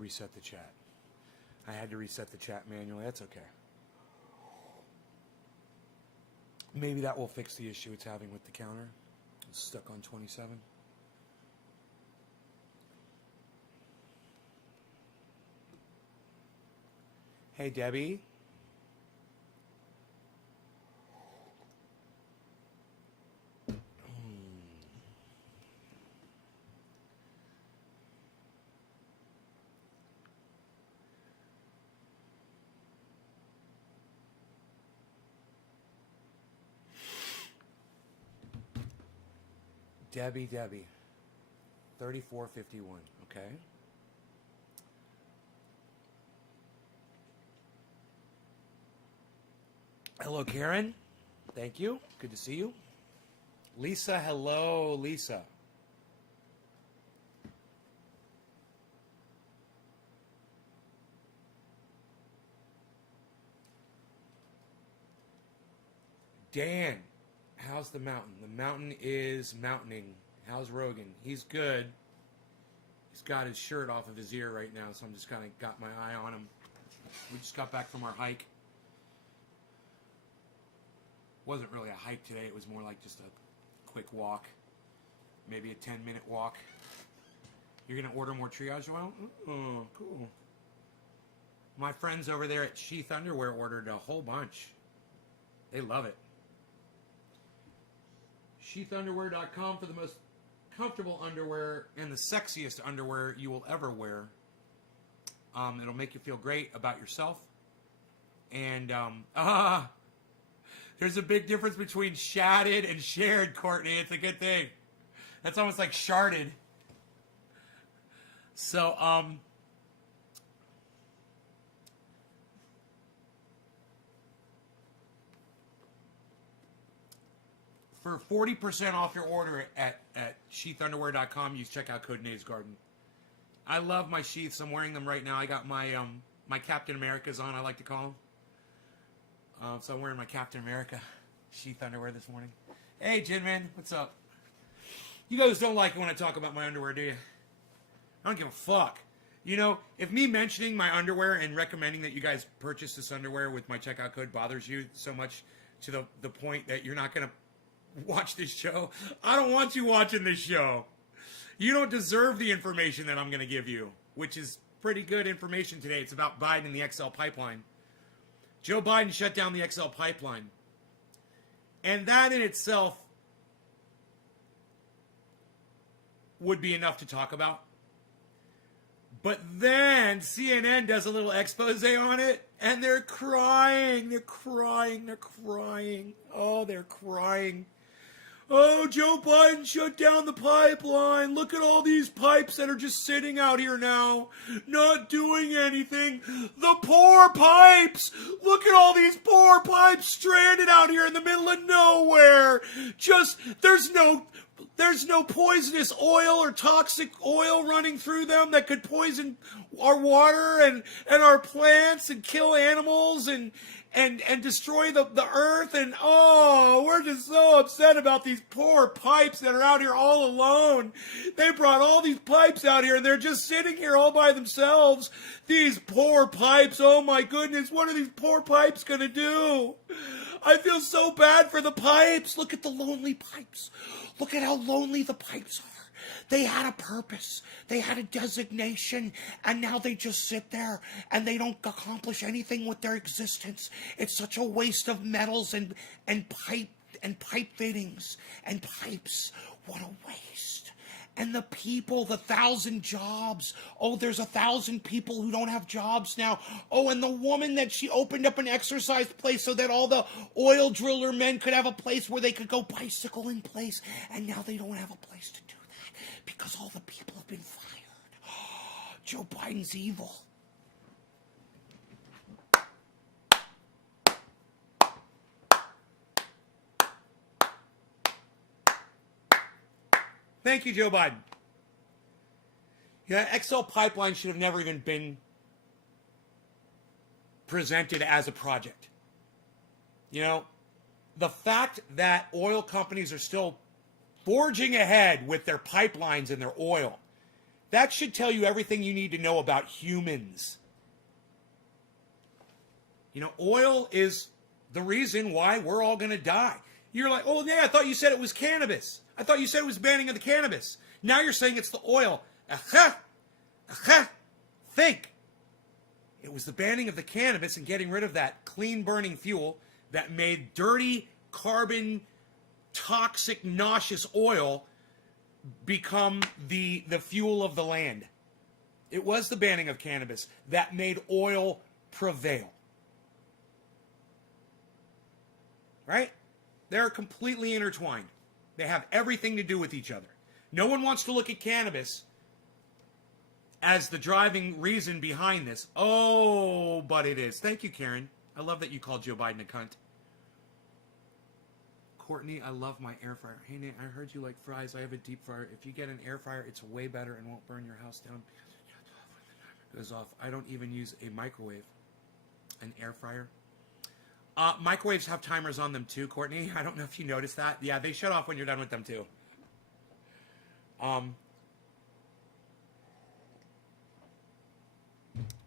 Reset the chat. I had to reset the chat manually. That's okay. Maybe that will fix the issue it's having with the counter. It's stuck on 27. Hey, Debbie. Debbie. 3451, okay? Hello, Karen. Thank you. Good to see you. Lisa, hello, Lisa. Dan, how's the mountain? The mountain is mountaining. How's Rogan? He's good. He's got his shirt off of his ear right now, so I'm just kind of got my eye on him. We just got back from our hike. Wasn't really a hike today. It was more like just a quick walk. Maybe a 10-minute walk. You're going to order more triage oil? Oh, cool. My friends over there at Sheath Underwear ordered a whole bunch. They love it. Sheathunderwear.com for the most comfortable underwear and the sexiest underwear you will ever wear. It'll make you feel great about yourself. And there's a big difference between shatted and shared, Courtney. It's a good thing. That's almost like sharded. So, for 40% off your order at sheathunderwear.com, use checkout code NASGarden. I love my sheaths. I'm wearing them right now. I got my my Captain Americas on, I like to call them. So I'm wearing my Captain America sheath underwear this morning. Hey, Jinman, what's up? You guys don't like it when I talk about my underwear, do you? I don't give a fuck. You know, if me mentioning my underwear and recommending that you guys purchase this underwear with my checkout code bothers you so much to the point that you're not going to watch this show, I don't want you watching this show. You don't deserve the information that I'm going to give you, which is pretty good information today. It's about Biden and the XL pipeline. Joe Biden shut down the XL pipeline. And that in itself would be enough to talk about. But then CNN does a little expose on it, and they're crying. They're crying. They're crying. Oh, they're crying. Oh, Joe Biden shut down the pipeline. Look at all these pipes that are just sitting out here now, not doing anything. The poor pipes. Look at all these poor pipes stranded out here in the middle of nowhere. Just, there's no poisonous oil or toxic oil running through them that could poison our water and our plants and kill animals and destroy the earth. And oh, we're just so upset about these poor pipes that are out here all alone. They brought all these pipes out here and they're just sitting here all by themselves. These poor pipes, oh my goodness, what are these poor pipes gonna do? I feel so bad for the pipes. Look at the lonely pipes. Look at how lonely the pipes are. They had a purpose. They had a designation, and now they just sit there and they don't accomplish anything with their existence. It's such a waste of metals and pipe fittings and pipes. What a waste. And the people, the 1,000 jobs. Oh, there's 1,000 people who don't have jobs now. Oh, and the woman that she opened up an exercise place so that all the oil driller men could have a place where they could go bicycle in place. And now they don't have a place to do that because all the people have been fired. Oh, Joe Biden's evil. Thank you, Joe Biden. Yeah, XL Pipeline should have never even been presented as a project. You know, the fact that oil companies are still forging ahead with their pipelines and their oil That should tell you everything you need to know about humans. You know, oil is the reason why we're all going to die. You're like, oh, yeah, I thought you said it was cannabis. I thought you said it was banning of the cannabis. Now you're saying it's the oil. Think. It was the banning of the cannabis and getting rid of that clean-burning fuel that made dirty, carbon, toxic, nauseous oil become the fuel of the land. It was the banning of cannabis that made oil prevail. Right? They're completely intertwined. They have everything to do with each other. No one wants to look at cannabis as the driving reason behind this. Oh, but it is. Thank you, Karen. I love that you called Joe Biden a cunt. Courtney, I love my air fryer. Hey, Nate, I heard you like fries. I have a deep fryer. If you get an air fryer, it's way better and won't burn your house down. It goes off. I don't even use a microwave. An air fryer. Microwaves have timers on them too, Courtney. I don't know if you noticed that. Yeah, they shut off when you're done with them too.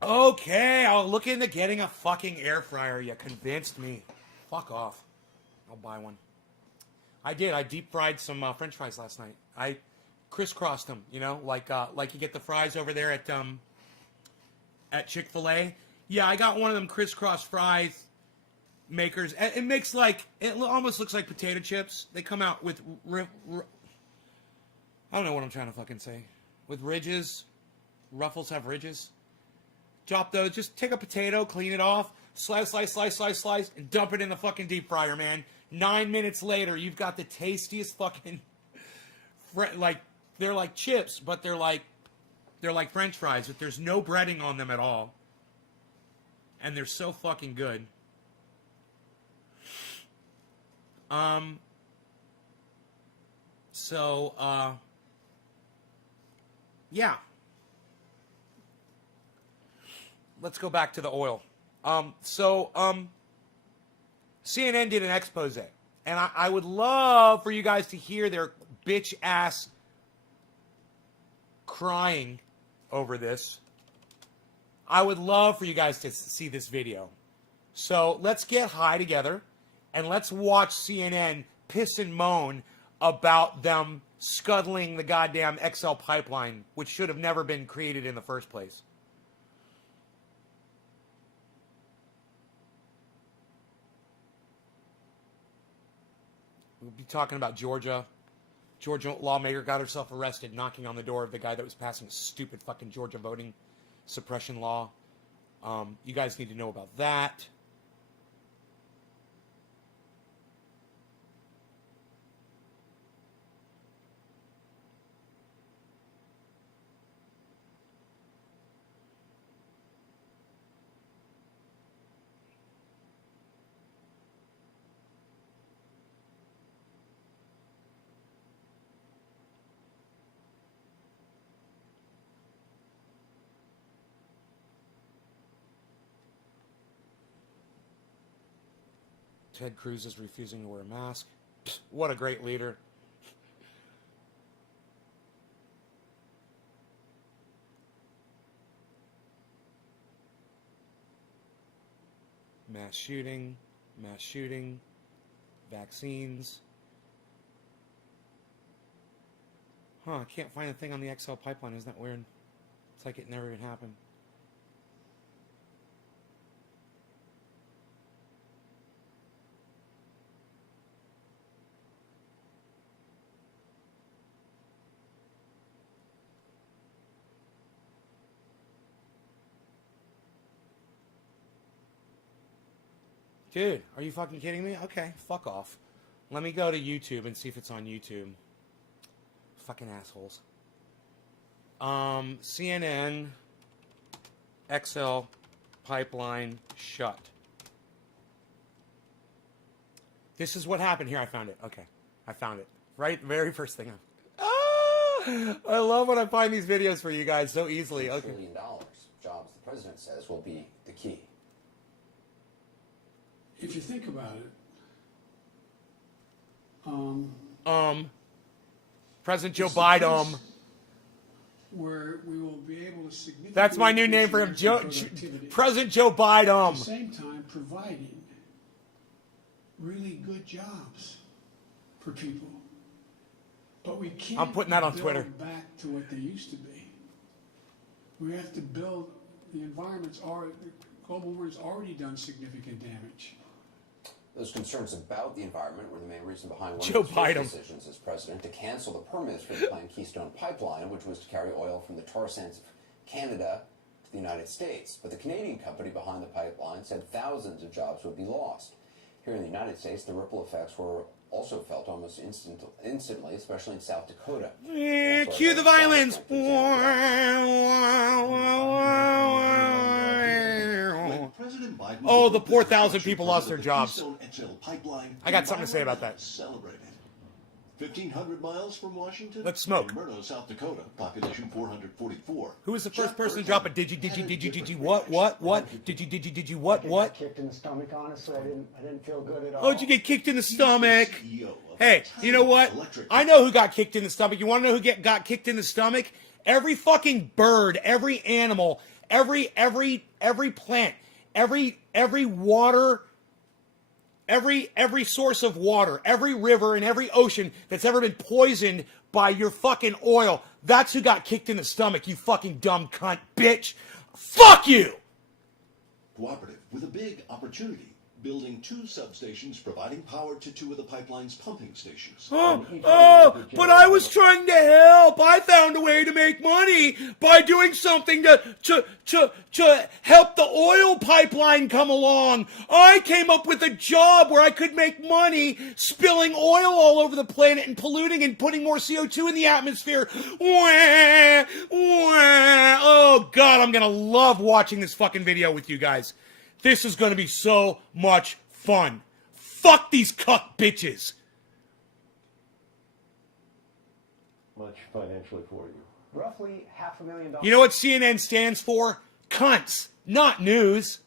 Okay, I'll look into getting a fucking air fryer. You convinced me. Fuck off. I'll buy one. I did. I deep fried some French fries last night. I crisscrossed them, you know, like you get the fries over there at Chick-fil-A. Yeah, I got one of them crisscross fries makers. It makes like, it almost looks like potato chips. They come out with I don't know what I'm trying to fucking say. With ridges. Ruffles have ridges. Chop those. Just take a potato, clean it off, slice, and dump it in the fucking deep fryer, man. 9 minutes later, you've got the tastiest fucking, like, they're like chips, but they're like French fries, but there's no breading on them at all. And they're so fucking good. Yeah. Let's go back to the oil. CNN did an expose, and I would love for you guys to hear their bitch ass crying over this. I would love for you guys to see this video. So let's get high together, and let's watch CNN piss and moan about them scuttling the goddamn XL pipeline, which should have never been created in the first place. We'll be talking about Georgia. Georgia lawmaker got herself arrested knocking on the door of the guy that was passing a stupid fucking Georgia voting suppression law. You guys need to know about that. Ted Cruz is refusing to wear a mask. Psst, what a great leader. Mass shooting, vaccines. I can't find a thing on the XL pipeline. Isn't that weird? It's like it never even happened. Dude, are you fucking kidding me? Okay, fuck off. Let me go to YouTube and see if it's on YouTube. Fucking assholes. CNN XL pipeline shut. This is what happened. Here, I found it. Okay, I found it. Right, very first thing. I love when I find these videos for you guys so easily. Okay. $1 trillion jobs, the president says, will be the key. If you think about it, President Joe Biden. where we will be able to significantly That's my new name for him, President Joe Biden. At the same time, providing really good jobs for people. But we can't I'm putting that on build Twitter. back to what they used to be. We have to build, the global warming's already done significant damage. Those concerns about the environment were the main reason behind one Joe of his Biden. first decisions as president to cancel the permits for the planned Keystone Pipeline, which was to carry oil from the tar sands of Canada to the United States. But the Canadian company behind the pipeline said thousands of jobs would be lost. Here in the United States, the ripple effects were also felt almost instantly, especially in South Dakota. Yeah, cue the violins. Oh, the poor 1,000 people lost their jobs. I got something to say about that. 1,500 miles from Washington. Let's smoke. In Murdo, South Dakota, population 444. Who was the first person to drop a digi what? Digi what? Got kicked in the stomach, honestly. I didn't feel good at all. Oh, did you get kicked in the stomach? Hey, you know what? I know who got kicked in the stomach. You want to know who got kicked in the stomach? Every fucking bird, every animal, every plant, every water, every source of water, every river and every ocean that's ever been poisoned by your fucking oil. That's who got kicked in the stomach, you fucking dumb cunt bitch. Fuck you! Cooperative with a big opportunity. Building 2 substations providing power to 2 of the pipeline's pumping stations. But I was trying to help. I found a way to make money by doing something to help the oil pipeline come along. I came up with a job where I could make money spilling oil all over the planet and polluting and putting more CO2 in the atmosphere. Wah, wah. Oh, God, I'm going to love watching this fucking video with you guys. This is going to be so much fun. Fuck these cuck bitches. Much financially for you. Roughly $500,000. You know what CNN stands for? Cunts, not news.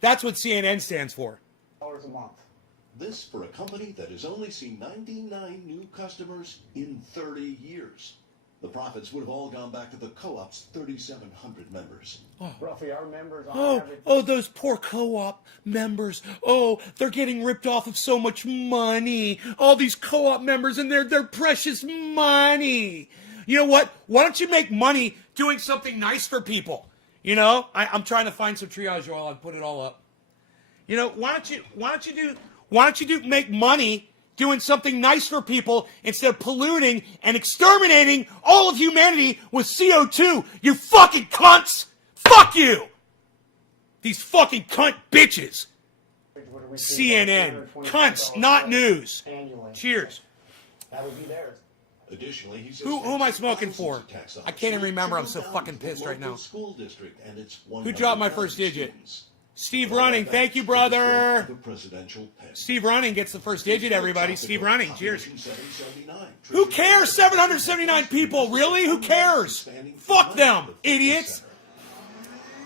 That's what CNN stands for. A month. This for a company that has only seen 99 new customers in 30 years. The profits would have all gone back to the co-op's 3,700 members. Roughly, our members on average. Oh, those poor co-op members. Oh, they're getting ripped off of so much money. All these co-op members and their precious money. You know what? Why don't you make money doing something nice for people? You know, I'm trying to find some triage oil. I'll put it all up. You know, why don't you make money doing something nice for people instead of polluting and exterminating all of humanity with CO2, you fucking cunts! Fuck you! These fucking cunt bitches. CNN. Cunts, not news. Annually. Cheers. That would be theirs. Additionally, he says Who am I smoking thousands for? of tax I can't even officers remember. I'm trickle so down fucking to the pissed right local now. School district and its Who dropped my first 100,000 digit? students. Steve All Running. that Thank you, for the growth brother. of the presidential pen. Steve Running gets the first digit, everybody. Steve Running. Cheers. Population 779. Who cares? 779 people. Really? Who cares? Fuck them, idiots.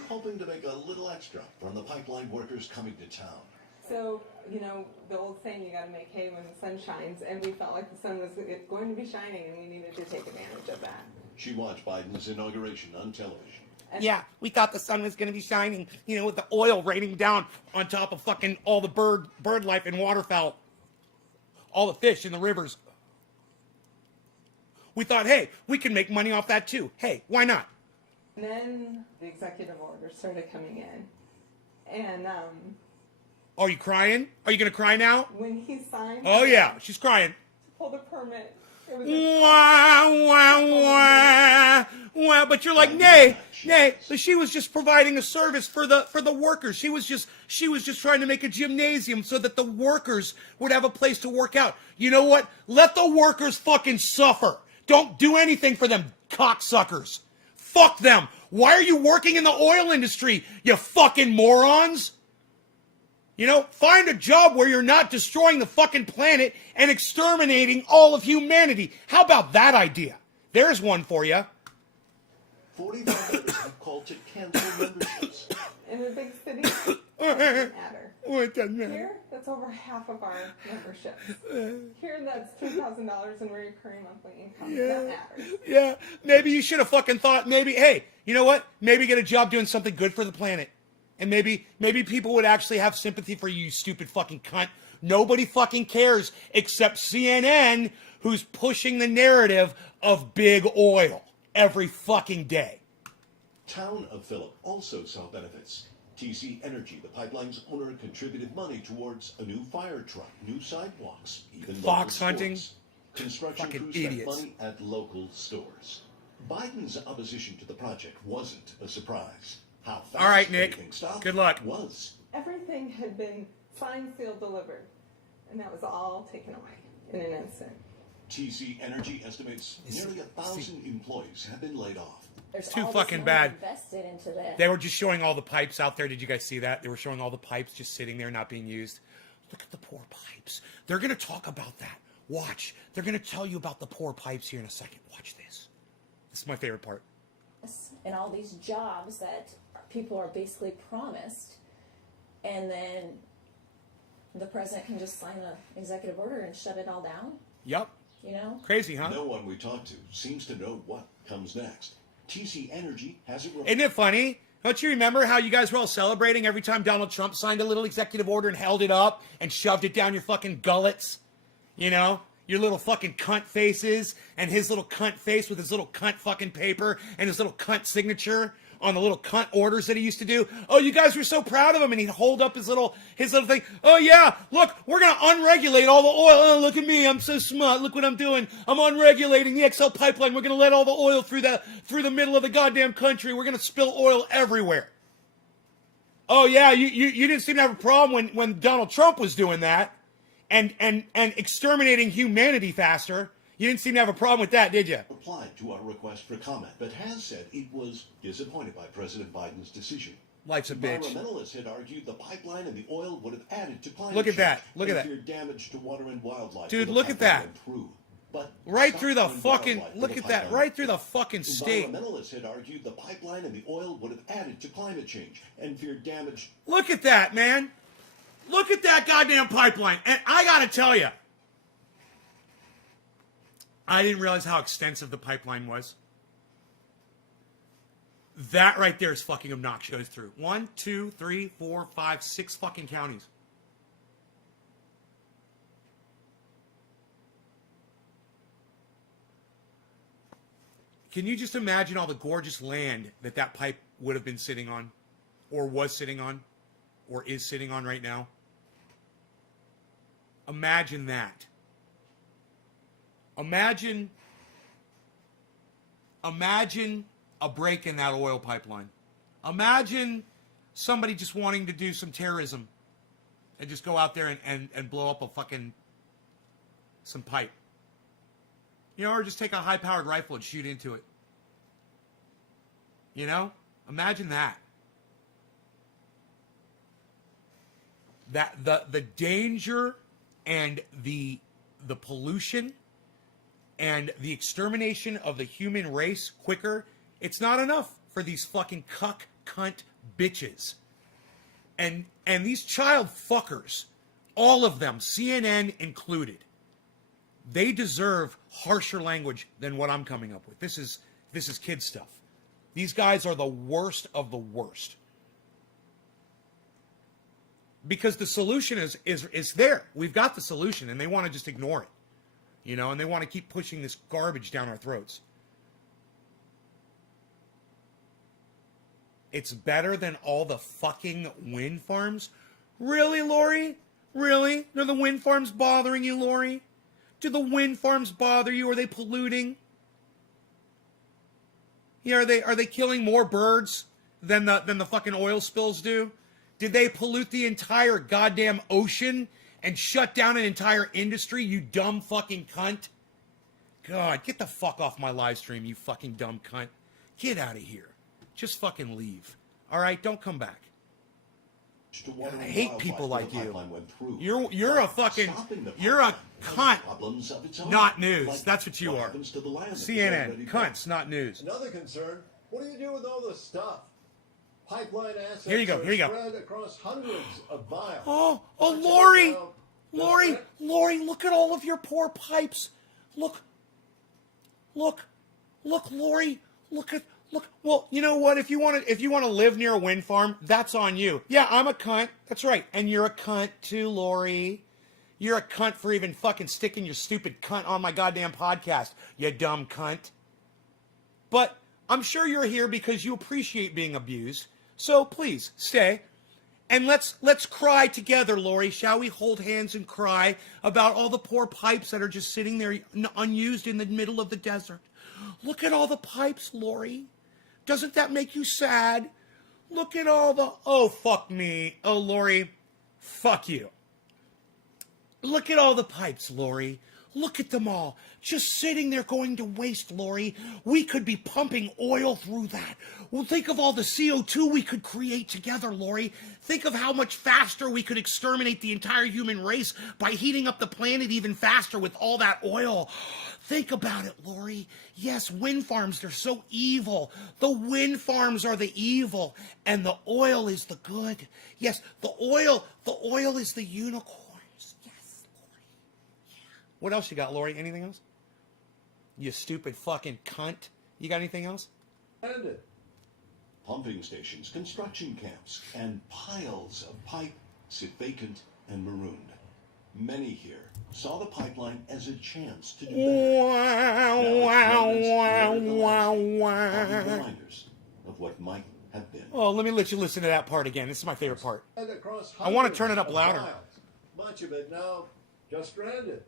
Hoping to make a little extra from the pipeline workers coming to town. So, you know, the old saying, you got to make hay when the sun shines, and we felt like the sun was going to be shining, and we needed to take advantage of that. She watched Biden's inauguration on television. Yeah, we thought the sun was going to be shining, you know, with the oil raining down on top of fucking all the bird life and waterfowl. All the fish in the rivers. We thought, hey, we can make money off that too. Hey, why not? And then the executive orders started coming in. And Are you crying? Are you going to cry now? when he signed Oh, yeah, she's crying. to pull the permit, it was Wah. But you're like, nay. But she was just providing a service for the workers. She was just trying to make a gymnasium so that the workers would have a place to work out. You know what? Let the workers fucking suffer. Don't do anything for them, cocksuckers. Fuck them. Why are you working in the oil industry, you fucking morons? You know, find a job where you're not destroying the fucking planet and exterminating all of humanity. How about that idea? There's one for you. 45 members have called to cancel memberships. in the big city. It doesn't matter. Oh, it doesn't matter. Here, the That's over half of our memberships. Here, that's $3,000 in recurring monthly income. That matters. Yeah, maybe you should have fucking thought, maybe, hey, you know what? Maybe get a job doing something good for the planet. And maybe people would actually have sympathy for you, you stupid fucking cunt. Nobody fucking cares except CNN, who's pushing the narrative of big oil every fucking day. Town of Phillip also saw benefits. TC Energy, the pipeline's owner, contributed money towards a new fire truck, new sidewalks, even Fox local hunting. stores. Construction Fucking crews spent idiots. money at local stores. Biden's opposition to the project wasn't a surprise. How fast All right, Nick. everything stopped Good luck. was. Everything had been signed, sealed, delivered. And that was all taken away in an instant. TC Energy estimates nearly 1,000 employees have been laid off. There's Too all this fucking money bad. invested into this. They were just showing all the pipes out there. Did you guys see that? They were showing all the pipes just sitting there not being used. Look at the poor pipes. They're going to talk about that. Watch. They're going to tell you about the poor pipes here in a second. Watch this. This is my favorite part. And all these jobs that people are basically promised, and then the president can just sign an executive order and shut it all down, Yep. you know? Crazy, huh? No one we talked to seems to know what comes next. TC Energy hasn't. Isn't it funny? Don't you remember how you guys were all celebrating every time Donald Trump signed a little executive order and held it up and shoved it down your fucking gullets? You know? Your little fucking cunt faces and his little cunt face with his little cunt fucking paper and his little cunt signature on the little cunt orders that he used to do. Oh, you guys were so proud of him, and he'd hold up his little thing. Oh yeah, look, we're gonna unregulate all the oil. Oh, look at me, I'm so smart. Look what I'm doing. I'm unregulating the XL pipeline. We're gonna let all the oil through the middle of the goddamn country. We're gonna spill oil everywhere. Oh yeah, you didn't seem to have a problem when Donald Trump was doing that and exterminating humanity faster. You didn't seem to have a problem with that, did you? Replied to our request for comment, but has said it was disappointed by President Biden's decision. Life's a bitch. Environmentalists had argued the pipeline and the oil would have added to climate Look at change that. Look at and that. feared damage to water and wildlife. Dude, if the look at pipeline that. went through. But Right stop through the and fucking, wildlife look with at the that, pipeline. right through the fucking state. Environmentalists had argued the pipeline and the oil would have added to climate change and feared damage. Look at that, man. Look at that goddamn pipeline. And I gotta tell you, I didn't realize how extensive the pipeline was. That right there is fucking obnoxious. Goes through 1, 2, 3, 4, 5, 6 fucking counties. Can you just imagine all the gorgeous land that pipe would have been sitting on, or was sitting on, or is sitting on right now? Imagine that. Imagine a break in that oil pipeline. Imagine somebody just wanting to do some terrorism and just go out there and blow up some pipe. You know, or just take a high-powered rifle and shoot into it. You know? Imagine that. The danger and the pollution and the extermination of the human race quicker, it's not enough for these fucking cunt bitches. And these child fuckers, all of them, CNN included, they deserve harsher language than what I'm coming up with. This is kid stuff. These guys are the worst of the worst. Because the solution is there. We've got the solution, and they want to just ignore it. You know, and they want to keep pushing this garbage down our throats. It's better than all the fucking wind farms? Really, Lori? Really? Are the wind farms bothering you, Lori? Do the wind farms bother you? Are they polluting? Yeah, are they killing more birds than the fucking oil spills do? Did they pollute the entire goddamn ocean and shut down an entire industry, you dumb fucking cunt? God, get the fuck off my live stream, you fucking dumb cunt. Get out of here. Just fucking leave. All right, don't come back. God, I hate people like you. You're a fucking, you're a cunt. Not news. That's what you are. CNN, cunts, not news. Another concern, what do you do with all the stuff? Pipeline assets Here you go, are here you go. spread across hundreds of miles. Oh, Much of it Lori! now Lori, just Lori, look at all of your poor pipes. Look, Lori, look. Well, you know what? If you want to live near a wind farm, that's on you. Yeah, I'm a cunt. That's right. And you're a cunt too, Lori. You're a cunt for even fucking sticking your stupid cunt on my goddamn podcast, you dumb cunt. But I'm sure you're here because you appreciate being abused. So please, stay. And let's cry together, Lori. Shall we hold hands and cry about all the poor pipes that are just sitting there unused in the middle of the desert? Look at all the pipes, Lori. Doesn't that make you sad? Look at all the... Oh, fuck me. Oh, Lori, fuck you. Look at all the pipes, Lori. Look at them all. Just sitting there going to waste, Lori. We could be pumping oil through that. Well, think of all the CO2 we could create together, Lori. Think of how much faster we could exterminate the entire human race by heating up the planet even faster with all that oil. Think about it, Lori. Yes, wind farms, they're so evil. The wind farms are the evil, and the oil is the good. Yes, the oil is the unicorns. Yes, Lori. Yeah. What else you got, Lori? Anything else? You stupid fucking cunt. You got anything else? stranded. Pumping stations, construction camps, and piles of pipe sit vacant and marooned. Many here saw the pipeline as a chance to do better. Reminders of what might have been. Oh, let me let you listen to that part again. This is my favorite part. And across I wanna hundreds turn it up of louder. miles. Much of it now just stranded.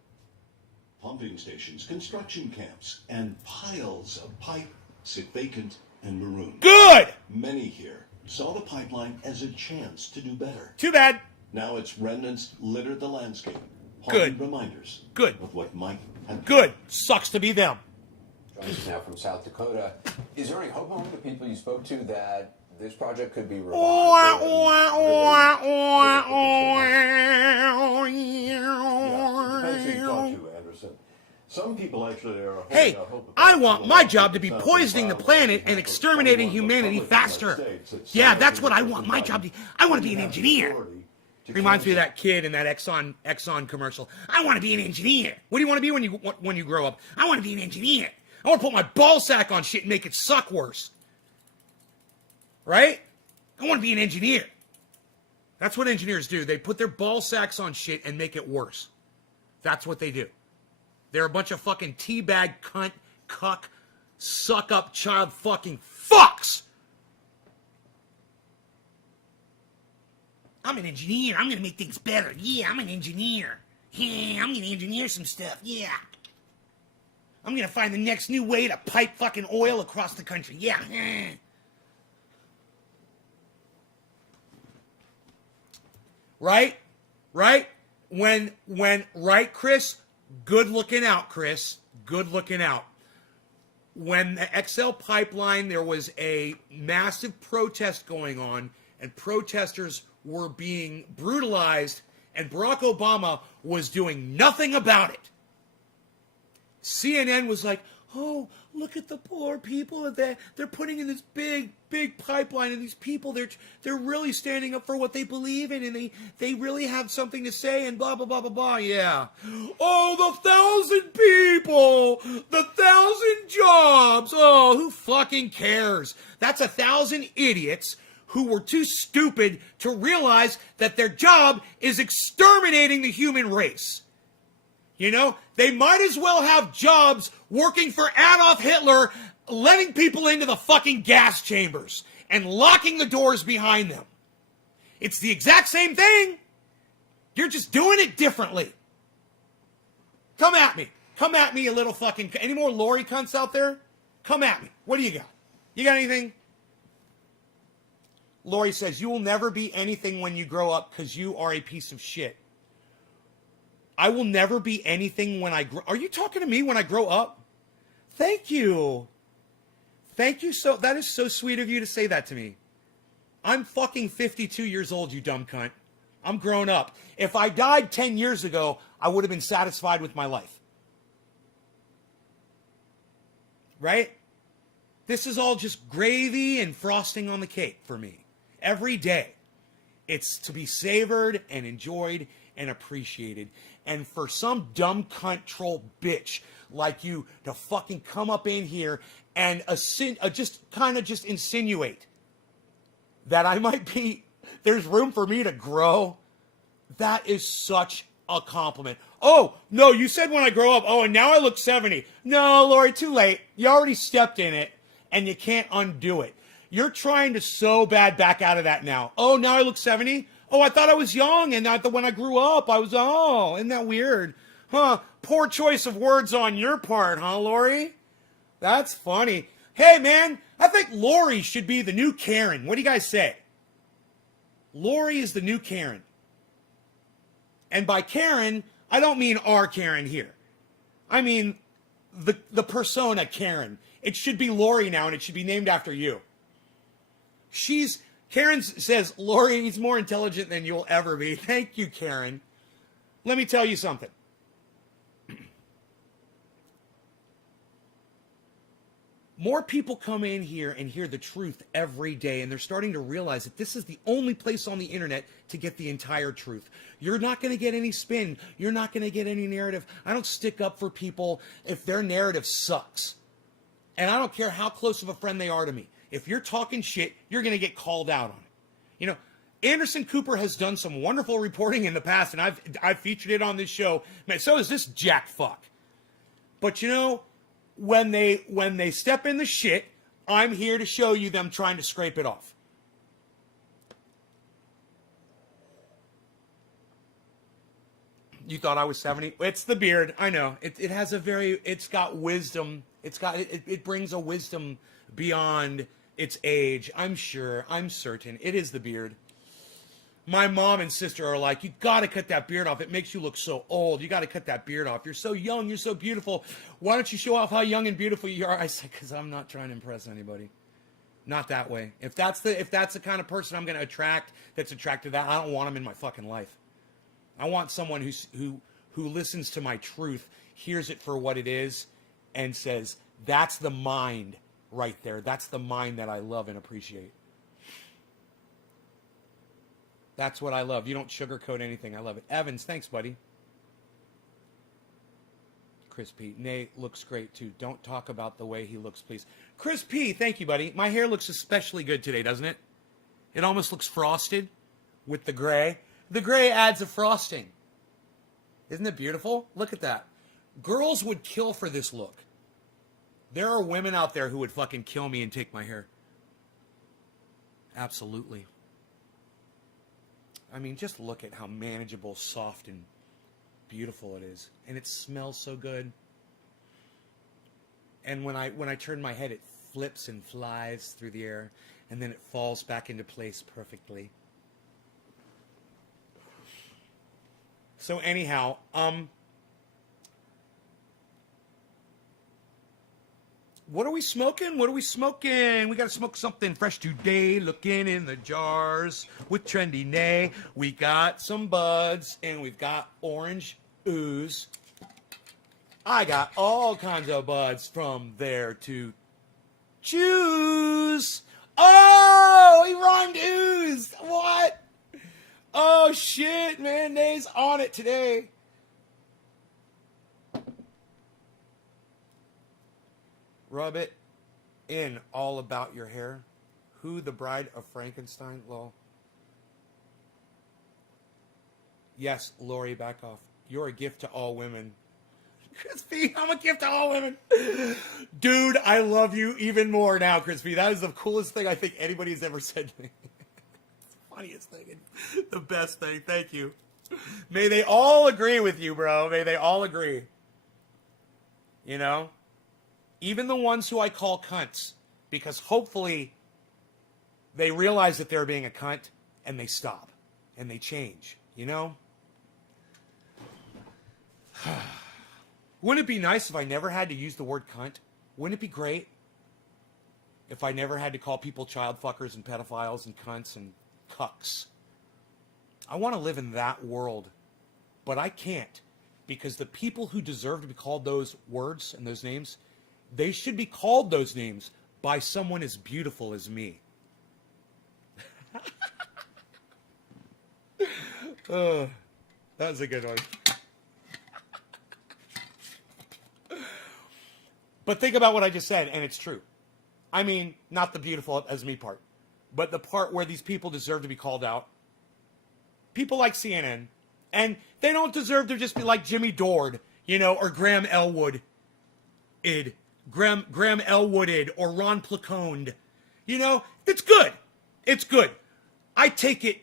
Pumping stations, construction camps, and piles of pipe sit vacant and marooned. Good! Many here saw the pipeline as a chance to do better. Too bad. Now its remnants litter the landscape. Good. Haunting reminders Good. of what might have been. Good. Sucks to be them. Joining us now from South Dakota. Is there any hope among the people you spoke to that this project could be revived? Yeah, depends who you talk to, Anderson. Some people actually are holding Hey, out hope I about want the my job to be South poisoning the Dakota planet and Republic exterminating of the humanity United faster. States that Yeah, says that's what I that want my job to be. I want to be an engineer. Reminds me of that kid in that Exxon commercial. I want to be an engineer. What do you want to be when you grow up? I want to be an engineer. I want to put my ball sack on shit and make it suck worse. Right? I want to be an engineer. That's what engineers do. They put their ball sacks on shit and make it worse. That's what they do. They're a bunch of fucking teabag, cunt, cuck, suck up child fucking fucks. I'm an engineer. I'm going to make things better. Yeah, I'm an engineer. Yeah, I'm going to engineer some stuff. Yeah. I'm going to find the next new way to pipe fucking oil across the country. Yeah. Right? Right? Right, Chris? Good looking out, Chris. Good looking out. When the XL pipeline, there was a massive protest going on, and protesters were being brutalized, and Barack Obama was doing nothing about it. CNN was like, oh, look at the poor people that they're putting in this big pipeline, and these people, they're really standing up for what they believe in, and they really have something to say, and blah, blah, blah, blah, blah, yeah. Oh, the 1,000 people, the 1,000 jobs, oh, who fucking cares? That's 1,000 idiots who were too stupid to realize that their job is exterminating the human race. You know, they might as well have jobs working for Adolf Hitler, letting people into the fucking gas chambers and locking the doors behind them. It's the exact same thing. You're just doing it differently. Come at me. Come at me, you little fucking... Any more Lori cunts out there? Come at me. What do you got? You got anything? Lori says, you will never be anything when you grow up because you are a piece of shit. I will never be anything when I grow... Are you talking to me when I grow up? Thank you. Thank you so... That is so sweet of you to say that to me. I'm fucking 52 years old, you dumb cunt. I'm grown up. If I died 10 years ago, I would have been satisfied with my life. Right? This is all just gravy and frosting on the cake for me. every day. It's to be savored and enjoyed and appreciated. And for some dumb cunt troll bitch like you to fucking come up in here and just insinuate that I might be, there's room for me to grow, that is such a compliment. Oh, no, you said when I grow up, oh, and now I look 70. No, Lori, too late. You already stepped in it, and you can't undo it. You're trying to so bad back out of that now. Oh, now I look 70? Oh, I thought I was young, and when I grew up, I was, oh, isn't that weird? Huh, poor choice of words on your part, huh, Lori? That's funny. Hey, man, I think Lori should be the new Karen. What do you guys say? Lori is the new Karen. And by Karen, I don't mean our Karen here. I mean the persona Karen. It should be Lori now, and it should be named after you. Karen says, Lori is more intelligent than you'll ever be. Thank you, Karen. Let me tell you something. More people come in here and hear the truth every day, and they're starting to realize that this is the only place on the internet to get the entire truth. You're not going to get any spin. You're not going to get any narrative. I don't stick up for people if their narrative sucks. And I don't care how close of a friend they are to me. If you're talking shit, you're going to get called out on it. You know, Anderson Cooper has done some wonderful reporting in the past, and I've featured it on this show. Man, so is this jack fuck. But you know, when they step in the shit, I'm here to show you them trying to scrape it off. You thought I was 70? It's the beard. I know. It has it's got wisdom. It brings a wisdom beyond its age. I'm certain. It is the beard. My mom and sister are like, you got to cut that beard off. It makes you look so old. You got to cut that beard off. You're so young. You're so beautiful. Why don't you show off how young and beautiful you are? I said, because I'm not trying to impress anybody. Not that way. If that's the kind of person I'm going to attract, that's attracted to that, I don't want them in my fucking life. I want someone who listens to my truth, hears it for what it is, and says, that's the mind right there. That's the mind that I love and appreciate. That's what I love. You don't sugarcoat anything. I love it. Evans, thanks, buddy. Chris P. Nate looks great, too. Don't talk about the way he looks, please. Chris P., thank you, buddy. My hair looks especially good today, doesn't it? It almost looks frosted with the gray. The gray adds a frosting. Isn't it beautiful? Look at that. Girls would kill for this look. There are women out there who would fucking kill me and take my hair. Absolutely. I mean, just look at how manageable, soft, and beautiful it is. And it smells so good. And when I turn my head, it flips and flies through the air. And then it falls back into place perfectly. So anyhow, what are we smoking? What are we smoking? We got to smoke something fresh today. Looking in the jars with Trendy Nay. We got some buds and we've got orange ooze. I got all kinds of buds from there to choose. Oh, he rhymed ooze. What? Oh, shit, man. Nay's on it today. Rub it in all about your hair. Who the Bride of Frankenstein? Lol. Yes, Lori, back off. You're a gift to all women. Crispy, I'm a gift to all women. Dude, I love you even more now, Crispy. That is the coolest thing I think anybody's ever said to me. It's the funniest thing. The best thing. Thank you. May they all agree with you, bro. May they all agree. You know? Even the ones who I call cunts. Because hopefully they realize that they're being a cunt and they stop. And they change. You know? Wouldn't it be nice if I never had to use the word cunt? Wouldn't it be great if I never had to call people child fuckers and pedophiles and cunts and cucks? I want to live in that world, but I can't, because the people who deserve to be called those words and those names, they should be called those names by someone as beautiful as me. That was a good one. But think about what I just said, and it's true. I mean, not the beautiful as me part, but the part where these people deserve to be called out. People like CNN, and they don't deserve to just be like Jimmy Dord, you know, or Graham Elwood, Graham Elwooded, or Ron Placone. You know, it's good. It's good. I take it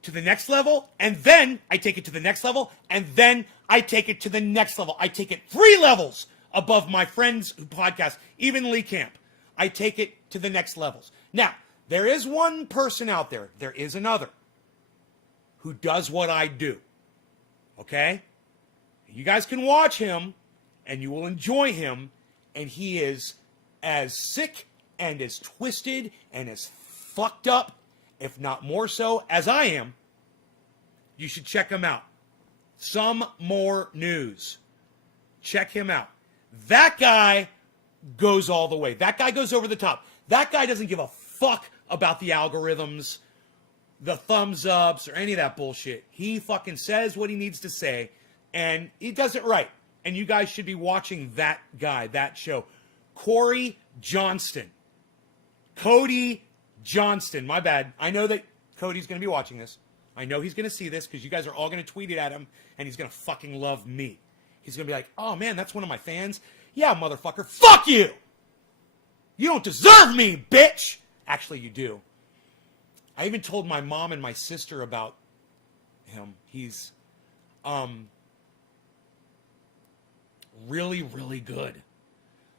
to the next level, and then I take it to the next level, and then I take it to the next level. I take it 3 levels above my friends who podcast, even Lee Camp. I take it to the next levels. Now, there is one person out there, there is another, who does what I do. Okay? You guys can watch him, and you will enjoy him, and he is as sick and as twisted and as fucked up, if not more so, as I am. You should check him out. Some More News. Check him out. That guy goes all the way. That guy goes over the top. That guy doesn't give a fuck about the algorithms, the thumbs ups, or any of that bullshit. He fucking says what he needs to say, and he does it right. And you guys should be watching that guy, that show. Corey Johnston. Cody Johnston. My bad. I know that Cody's going to be watching this. I know he's going to see this because you guys are all going to tweet it at him, and he's going to fucking love me. He's going to be like, oh, man, that's one of my fans? Yeah, motherfucker. Fuck you! You don't deserve me, bitch! Actually, you do. I even told my mom and my sister about him. He's really, really good.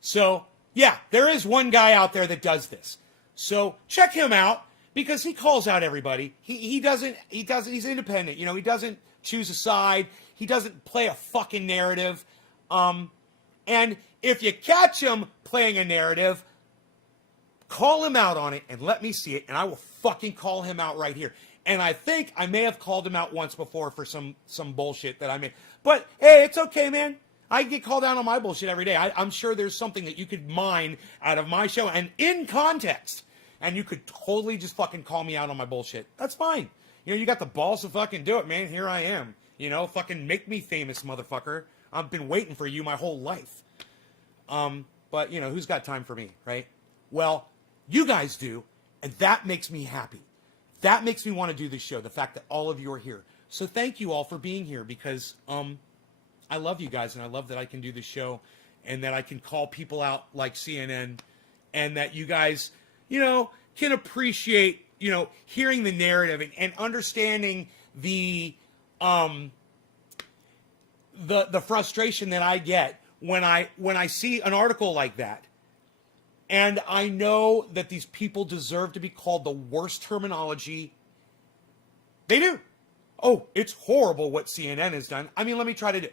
So, yeah, there is one guy out there that does this. So, check him out because he calls out everybody. He doesn't, he's independent. You know, he doesn't choose a side. He doesn't play a fucking narrative. And if you catch him playing a narrative, call him out on it and let me see it, and I will fucking call him out right here. And I think I may have called him out once before for some bullshit that I made. But, hey, it's okay, man. I get called out on my bullshit every day. I'm sure there's something that you could mine out of my show and in context, and you could totally just fucking call me out on my bullshit. That's fine. You know, you got the balls to fucking do it, man. Here I am. You know, fucking make me famous, motherfucker. I've been waiting for you my whole life. But, you know, who's got time for me, right? Well, you guys do, and that makes me happy. That makes me want to do this show, the fact that all of you are here. So thank you all for being here because I love you guys, and I love that I can do this show and that I can call people out like CNN and that you guys, you know, can appreciate, you know, hearing the narrative and understanding the frustration that I get when I see an article like that. And I know that these people deserve to be called the worst terminology. They do. Oh, it's horrible what CNN has done. I mean, let me try to do.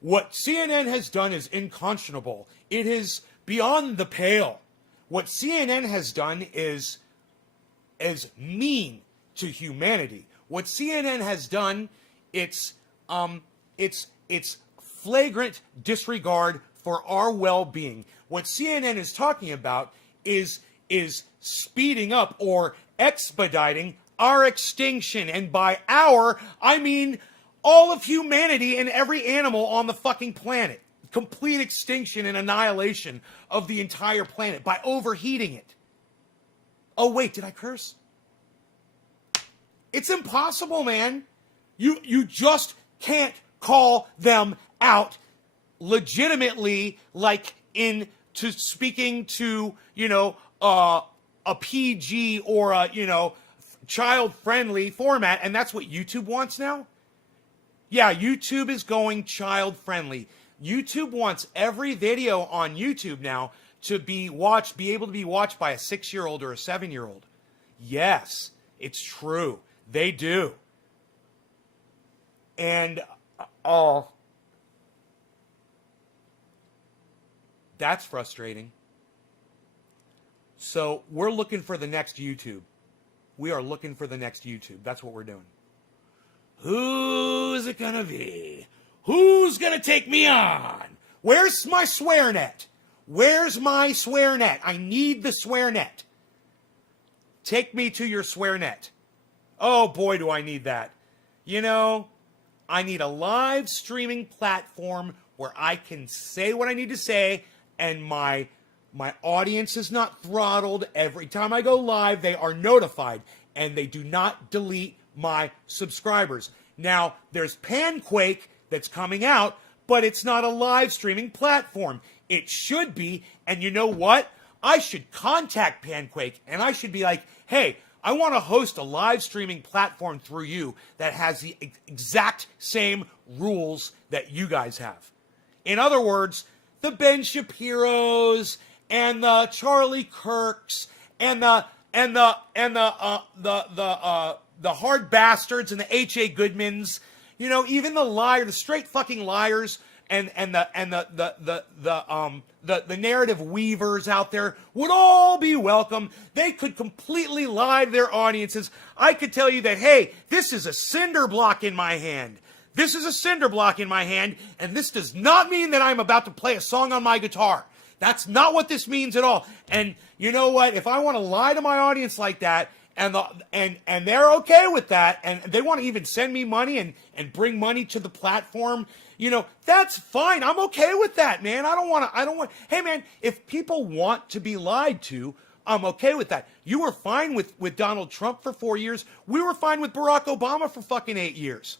What CNN has done is unconscionable. It is beyond the pale. What CNN has done is mean to humanity. What CNN has done, it's flagrant disregard for our well-being. What CNN is talking about is speeding up or expediting our extinction. And by our, I mean all of humanity and every animal on the fucking planet. Complete extinction and annihilation of the entire planet by overheating it. Oh, wait, did I curse? It's impossible, man. You just can't call them out legitimately, like into speaking to, you know, a PG or a, you know, child-friendly format, and that's what YouTube wants now? Yeah, YouTube is going child-friendly. YouTube wants every video on YouTube now to be able to be watched by a 6-year-old or a 7-year-old. Yes, it's true. They do. And, that's frustrating. So we're looking for the next YouTube. We are looking for the next YouTube. That's what we're doing. Who's it gonna be? Who's gonna take me on? Where's my swear net? Where's my swear net? I need the swear net. Take me to your swear net. Oh boy, do I need that. you know, I need a live streaming platform where I can say what I need to say, and my audience is not throttled. Every time I go live, they are notified, and they do not delete my subscribers. Now, there's Panquake that's coming out, but it's not a live streaming platform. It should be, and you know what? I should contact Panquake, and I should be like, hey, I want to host a live streaming platform through you that has the exact same rules that you guys have. In other words, the Ben Shapiros and the Charlie Kirks and the hard bastards and the H.A. Goodmans, you know, even the straight fucking liars and the narrative weavers out there would all be welcome. They could completely lie to their audiences. I could tell you that, hey, this is a cinder block in my hand. This is a cinder block in my hand, and this does not mean that I'm about to play a song on my guitar. That's not what this means at all. And you know what? If I want to lie to my audience like that, and they're okay with that, and they want to even send me money and bring money to the platform, you know, that's fine. I'm okay with that, man. I don't want, hey man, if people want to be lied to, I'm okay with that. You were fine with Donald Trump for 4 years. We were fine with Barack Obama for fucking 8 years.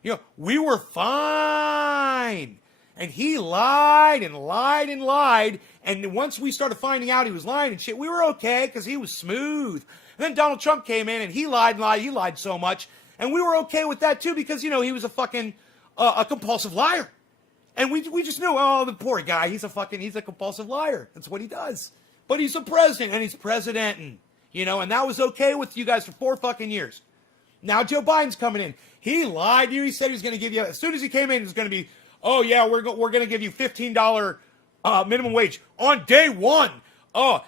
You know, we were fine. And he lied and lied and lied. And once we started finding out he was lying and shit, we were okay because he was smooth. And then Donald Trump came in and he lied and lied. He lied so much. And we were okay with that too because, you know, he was a fucking, a compulsive liar. And we just knew, oh, the poor guy, he's a compulsive liar. That's what he does. But he's a president and he's presidenting, you know, and that was okay with you guys for 4 fucking years. Now Joe Biden's coming in. He lied to you. He said he was going to give you, as soon as he came in, it was going to be, oh yeah, we're going to give you $15 minimum wage on day one. Oh,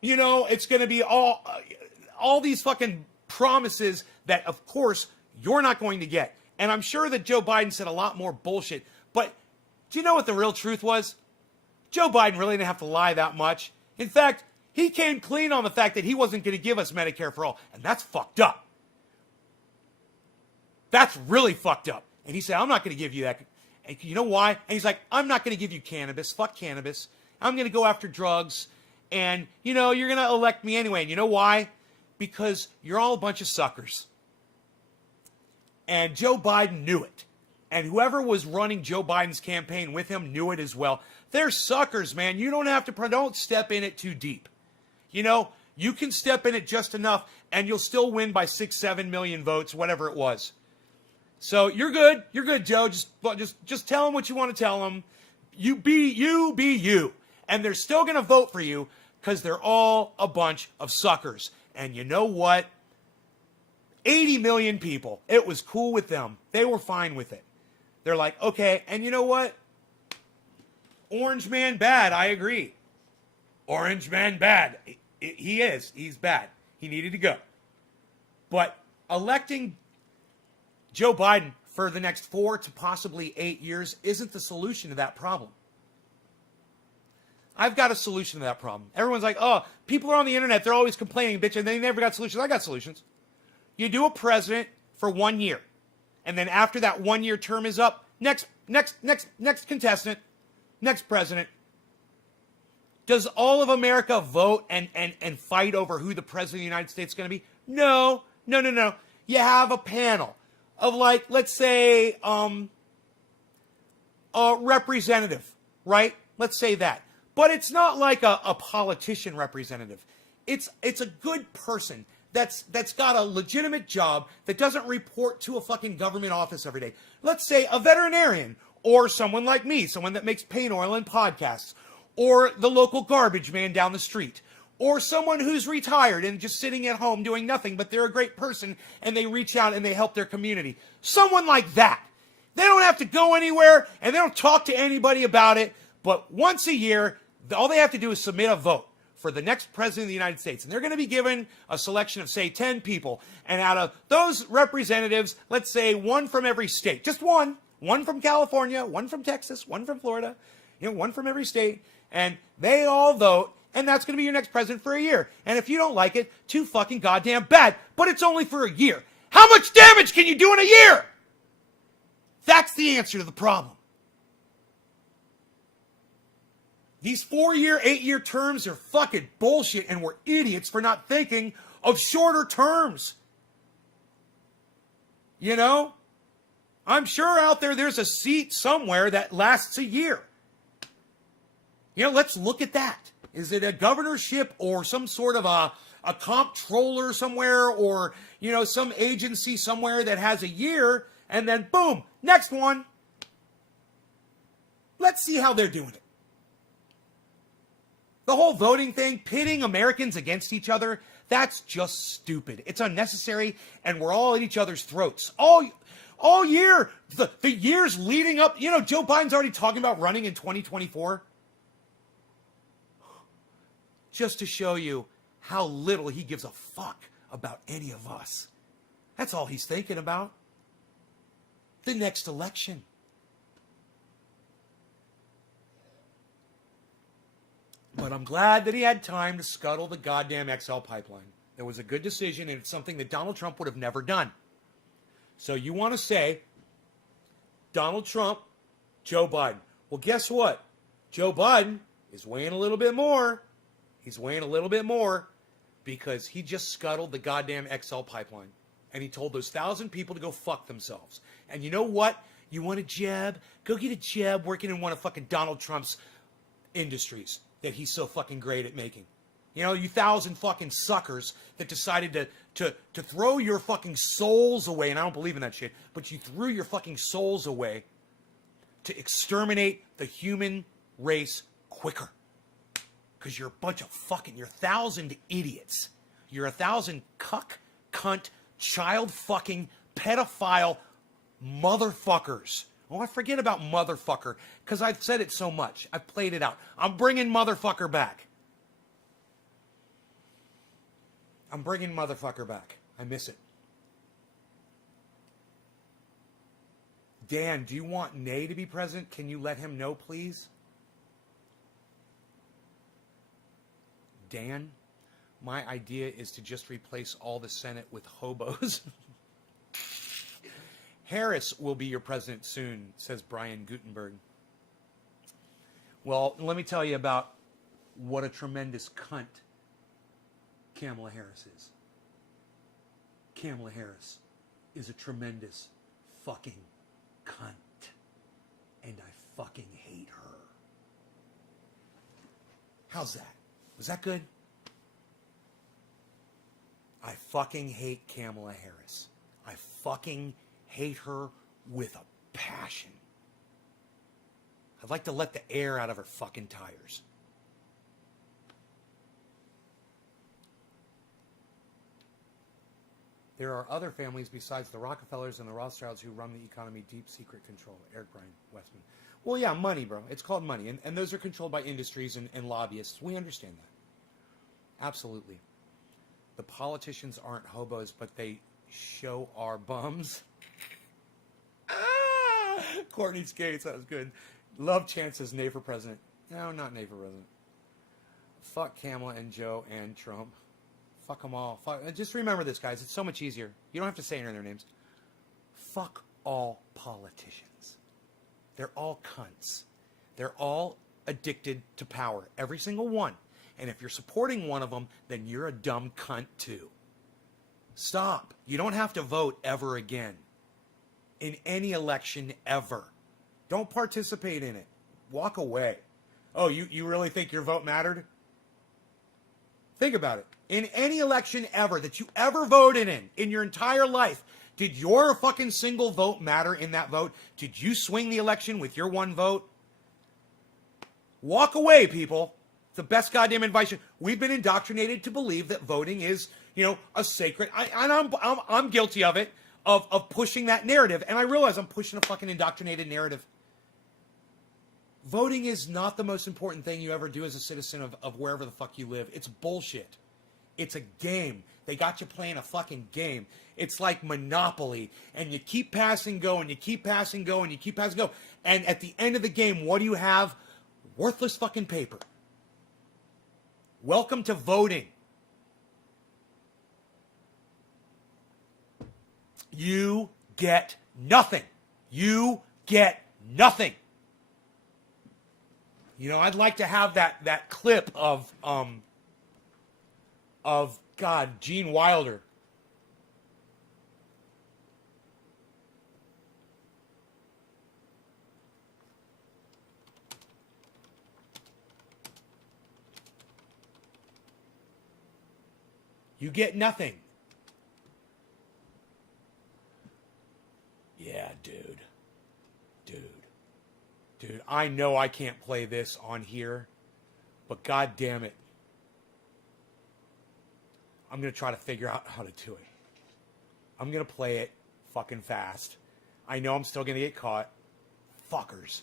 you know, it's going to be all these fucking promises that, of course, you're not going to get. And I'm sure that Joe Biden said a lot more bullshit. But do you know what the real truth was? Joe Biden really didn't have to lie that much. In fact, he came clean on the fact that he wasn't going to give us Medicare for all. And that's fucked up. That's really fucked up. And he said, I'm not going to give you that. And you know why? And he's like, I'm not going to give you cannabis. Fuck cannabis. I'm going to go after drugs. And, you know, you're going to elect me anyway. And you know why? Because you're all a bunch of suckers. And Joe Biden knew it. And whoever was running Joe Biden's campaign with him knew it as well. They're suckers, man. You don't have to, don't step in it too deep. You know, you can step in it just enough and you'll still win by 6-7 million votes, whatever it was. So you're good. You're good, Joe. Just tell them what you want to tell them. You be you. And they're still going to vote for you because they're all a bunch of suckers. And you know what? 80 million people. It was cool with them. They were fine with it. They're like, okay, and you know what? Orange man bad. I agree. Orange man bad. He is. He's bad. He needed to go. But electing Joe Biden for the next 4 to possibly 8 years isn't the solution to that problem. I've got a solution to that problem. Everyone's like, oh, people are on the internet. They're always complaining, bitch, and they never got solutions. I got solutions. You do a president for 1 year. And then after that 1 year term is up, next contestant, next president. Does all of America vote and fight over who the president of the United States is going to be? No. You have a panel of, like, let's say, a representative, right? Let's say that. But it's not like a politician representative. It's a good person that's got a legitimate job that doesn't report to a fucking government office every day. Let's say a veterinarian or someone like me, someone that makes paint oil and podcasts, or the local garbage man down the street, or someone who's retired and just sitting at home doing nothing, but they're a great person and they reach out and they help their community. Someone like that. They don't have to go anywhere and they don't talk to anybody about it, but once a year, all they have to do is submit a vote for the next president of the United States. And they're going to be given a selection of, say, 10 people. And out of those representatives, let's say one from every state. Just one. One from California, one from Texas, one from Florida, one from every state. And they all vote. And that's going to be your next president for a year. And if you don't like it, too fucking goddamn bad. But it's only for a year. How How much damage can you do in a year? That's the answer to the problem. These 4-year, 8-year terms are fucking bullshit, and we're idiots for not thinking of shorter terms. You know? I'm sure out there's a seat somewhere that lasts a year. You know, let's look at that. Is it a governorship or some sort of a comptroller somewhere, or, you know, some agency somewhere that has a year, and then boom, next one. Let's see how they're doing it. The whole voting thing, pitting Americans against each other, that's just stupid. It's unnecessary, and we're all at each other's throats. All year, the years leading up, you know, Joe Biden's already talking about running in 2024. Just to show you how little he gives a fuck about any of us. That's all he's thinking about. The next election. But I'm glad that he had time to scuttle the goddamn XL pipeline. It was a good decision, and it's something that Donald Trump would have never done. So you want to say, Donald Trump, Joe Biden. Well, guess what? Joe Biden is weighing a little bit more. He's weighing a little bit more because he just scuttled the goddamn XL pipeline. And he told those 1,000 people to go fuck themselves. And you know what? You want a jab? Go get a jab working in one of fucking Donald Trump's industries that he's so fucking great at making. You know, you 1,000 fucking suckers that decided to throw your fucking souls away, and I don't believe in that shit, but you threw your fucking souls away to exterminate the human race quicker. Because you're a bunch of fucking, you're 1,000 idiots. You're 1,000 cuck, cunt, child fucking, pedophile motherfuckers. Oh, I forget about motherfucker, because I've said it so much. I've played it out. I'm bringing motherfucker back. I'm bringing motherfucker back. I miss it. Dan, do you want Nay to be president? Can you let him know, please? Dan, my idea is to just replace all the Senate with hobos. Harris will be your president soon, says Brian Gutenberg. Well, let me tell you about what a tremendous cunt Kamala Harris is. Kamala Harris is a tremendous fucking cunt. And I fucking hate her. How's that? Was that good? I fucking hate Kamala Harris. I fucking hate her with a passion. I'd like to let the air out of her fucking tires. There are other families besides the Rockefellers and the Rothschilds who run the economy deep secret control. Eric Brian Westman. Well, yeah, money, bro. It's called money. And those are controlled by industries and lobbyists. We understand that. Absolutely. The politicians aren't hobos, but they show our bums. Courtney Skates, that was good. Love chances, Nay for president. No, not Nay for president. Fuck Kamala and Joe and Trump. Fuck them all. Just remember this, guys. It's so much easier. You don't have to say any of their names. Fuck all politicians. They're all cunts. They're all addicted to power. Every single one. And if you're supporting one of them, then you're a dumb cunt too. Stop. You don't have to vote ever again. In any election ever. Don't participate in it. Walk away. Oh, you really think your vote mattered? Think about it. In any election ever that you ever voted in your entire life, did your fucking single vote matter in that vote? Did you swing the election with your one vote? Walk away, people. It's the best goddamn advice. We've been indoctrinated to believe that voting is, a sacred. I'm guilty of it, of pushing that narrative, and I realize I'm pushing a fucking indoctrinated narrative. Voting is not the most important thing you ever do as a citizen of wherever the fuck you live. It's bullshit. It's a game. They got you playing a fucking game. It's like Monopoly, and you keep passing go, and you keep passing go, and you keep passing go, and at the end of the game, what do you have? Worthless fucking paper. Welcome to voting. You get nothing. You get nothing. You know, I'd like to have that clip of God, Gene Wilder. You get nothing. Yeah, dude. Dude, I know I can't play this on here, but god damn it. I'm going to try to figure out how to do it. I'm going to play it fucking fast. I know I'm still going to get caught. Fuckers.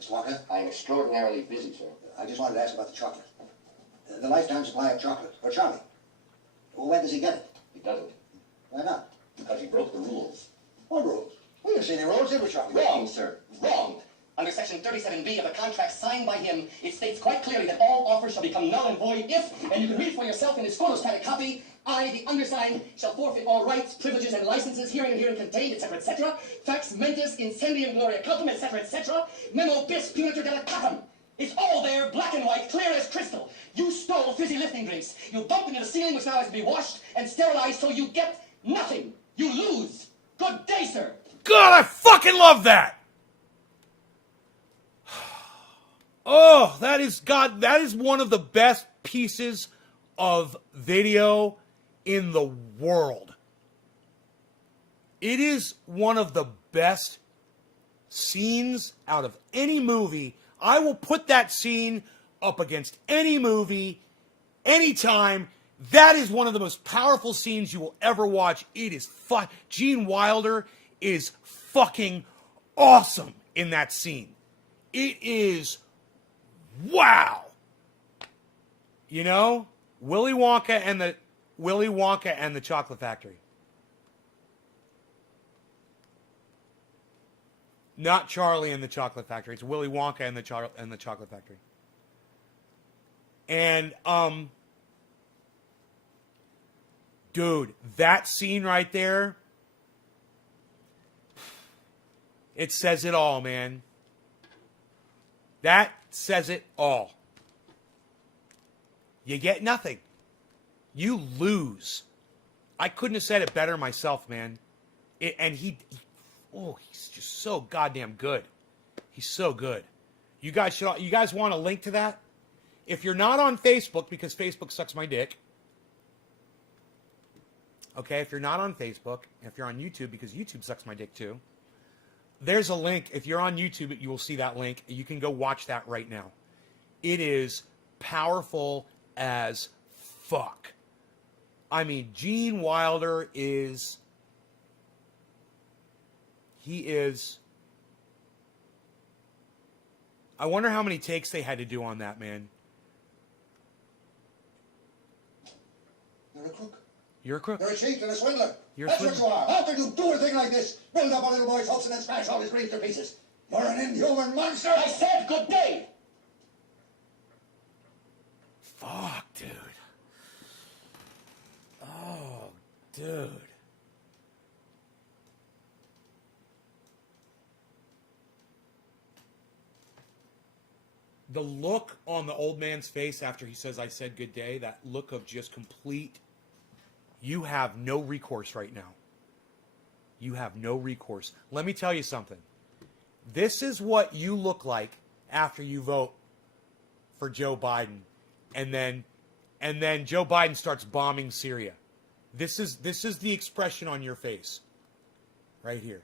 Mr. Walker? I am extraordinarily busy, sir. I just wanted to ask about the chocolate. The lifetime supply of chocolate for Charlie. Well, when does he get it? He doesn't. Why not? Because he broke the rules. What rules? We didn't see any rules, did we, Charlie? Wrong, sir. Wrong. Under Section 37B of the contract signed by him, it states quite clearly that all offers shall become null and void if, and you can read for yourself in his photostatic copy, I, the undersigned, shall forfeit all rights, privileges, and licenses herein contained, etc., etc. Fax mentis incendium gloria cultum, etc., etc. Memo bis punitor delicatum. It's all there, black and white, clear as crystal. You stole fizzy lifting drinks. You bumped into the ceiling, which now has to be washed and sterilized, so you get nothing. You lose. Good day, sir. God, I fucking love that. Oh, that is one of the best pieces of video in the world. It is one of the best scenes out of any movie. I will put that scene up against any movie, anytime. That is one of the most powerful scenes you will ever watch. It is fun. Gene Wilder is fucking awesome in that scene. It is wow. You know, Willy Wonka and the Chocolate Factory. Not Charlie and the Chocolate Factory. It's Willy Wonka and the Chocolate Factory. And dude, that scene right there, it says it all, man. That says it all. You get nothing. You lose. I couldn't have said it better myself, man. He's just so goddamn good. He's so good. You guys want a link to that? If you're not on Facebook, because Facebook sucks my dick. Okay, if you're not on Facebook, if you're on YouTube, because YouTube sucks my dick too. There's a link. If you're on YouTube, you will see that link. You can go watch that right now. It is powerful as fuck. I mean, Gene Wilder is... He is... I wonder how many takes they had to do on that, man. You're a crook. You're a crook. You're a cheat and a swindler. You're a That's swindler. what you are. How can you do a thing like this? Build up a little boy's hopes and then smash all his dreams to pieces. You're an inhuman monster. I said good day. Fuck, dude. Oh, dude. The look on the old man's face after he says, I said good day, that look of just complete, you have no recourse right now. You have no recourse. Let me tell you something. This is what you look like after you vote for Joe Biden. And then Joe Biden starts bombing Syria. This is the expression on your face. Right here.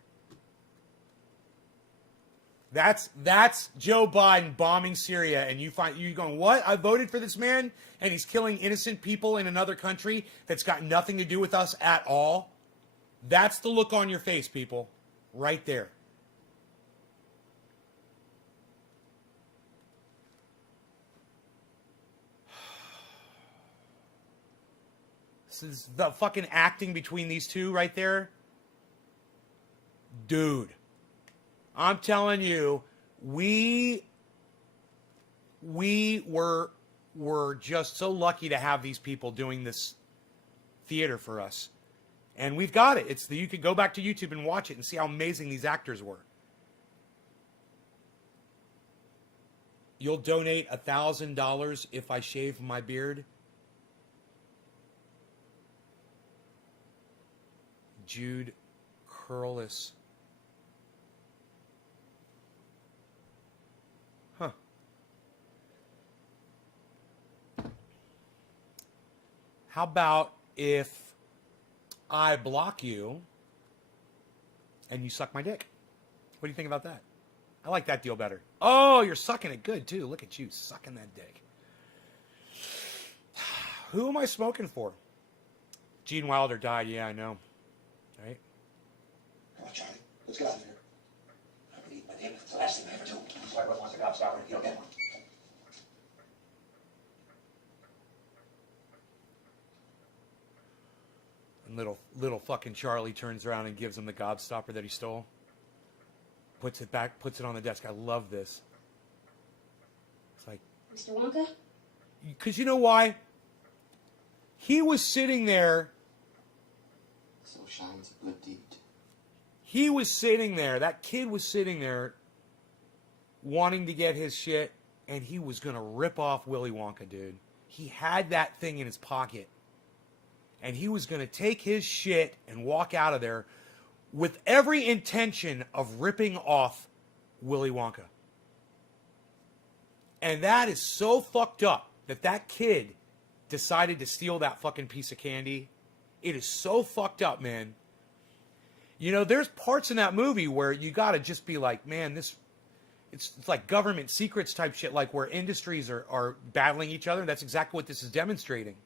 That's Joe Biden bombing Syria, and you're going, what? I voted for this man, and he's killing innocent people in another country that's got nothing to do with us at all. That's the look on your face, people. Right there. the fucking acting between these two right there. Dude, I'm telling you, we were just so lucky to have these people doing this theater for us. And we've got it. You could go back to YouTube and watch it and see how amazing these actors were. You'll donate $1,000 if I shave my beard. Jude Curlis. Huh. How about if I block you and you suck my dick? What do you think about that? I like that deal better. Oh, you're sucking it good, too. Look at you, sucking that dick. Who am I smoking for? Gene Wilder died. Yeah, I know. Right? Come on, Charlie. Let's get out of here. I believe my name. It's the last thing I ever do. So I wants a gobstopper. You'll get one. And little fucking Charlie turns around and gives him the gobstopper that he stole. Puts it back, puts it on the desk. I love this. It's like, Mr. Wonka? because you know why? He was sitting there. So shines a good deed. He was sitting there. That kid was sitting there wanting to get his shit, and he was going to rip off Willy Wonka, dude. He had that thing in his pocket, and he was going to take his shit and walk out of there with every intention of ripping off Willy Wonka. And that is so fucked up that kid decided to steal that fucking piece of candy. It is so fucked up, man. You know, there's parts in that movie where you got to just be like, man, it's like government secrets type shit, like where industries are battling each other. That's exactly what this is demonstrating.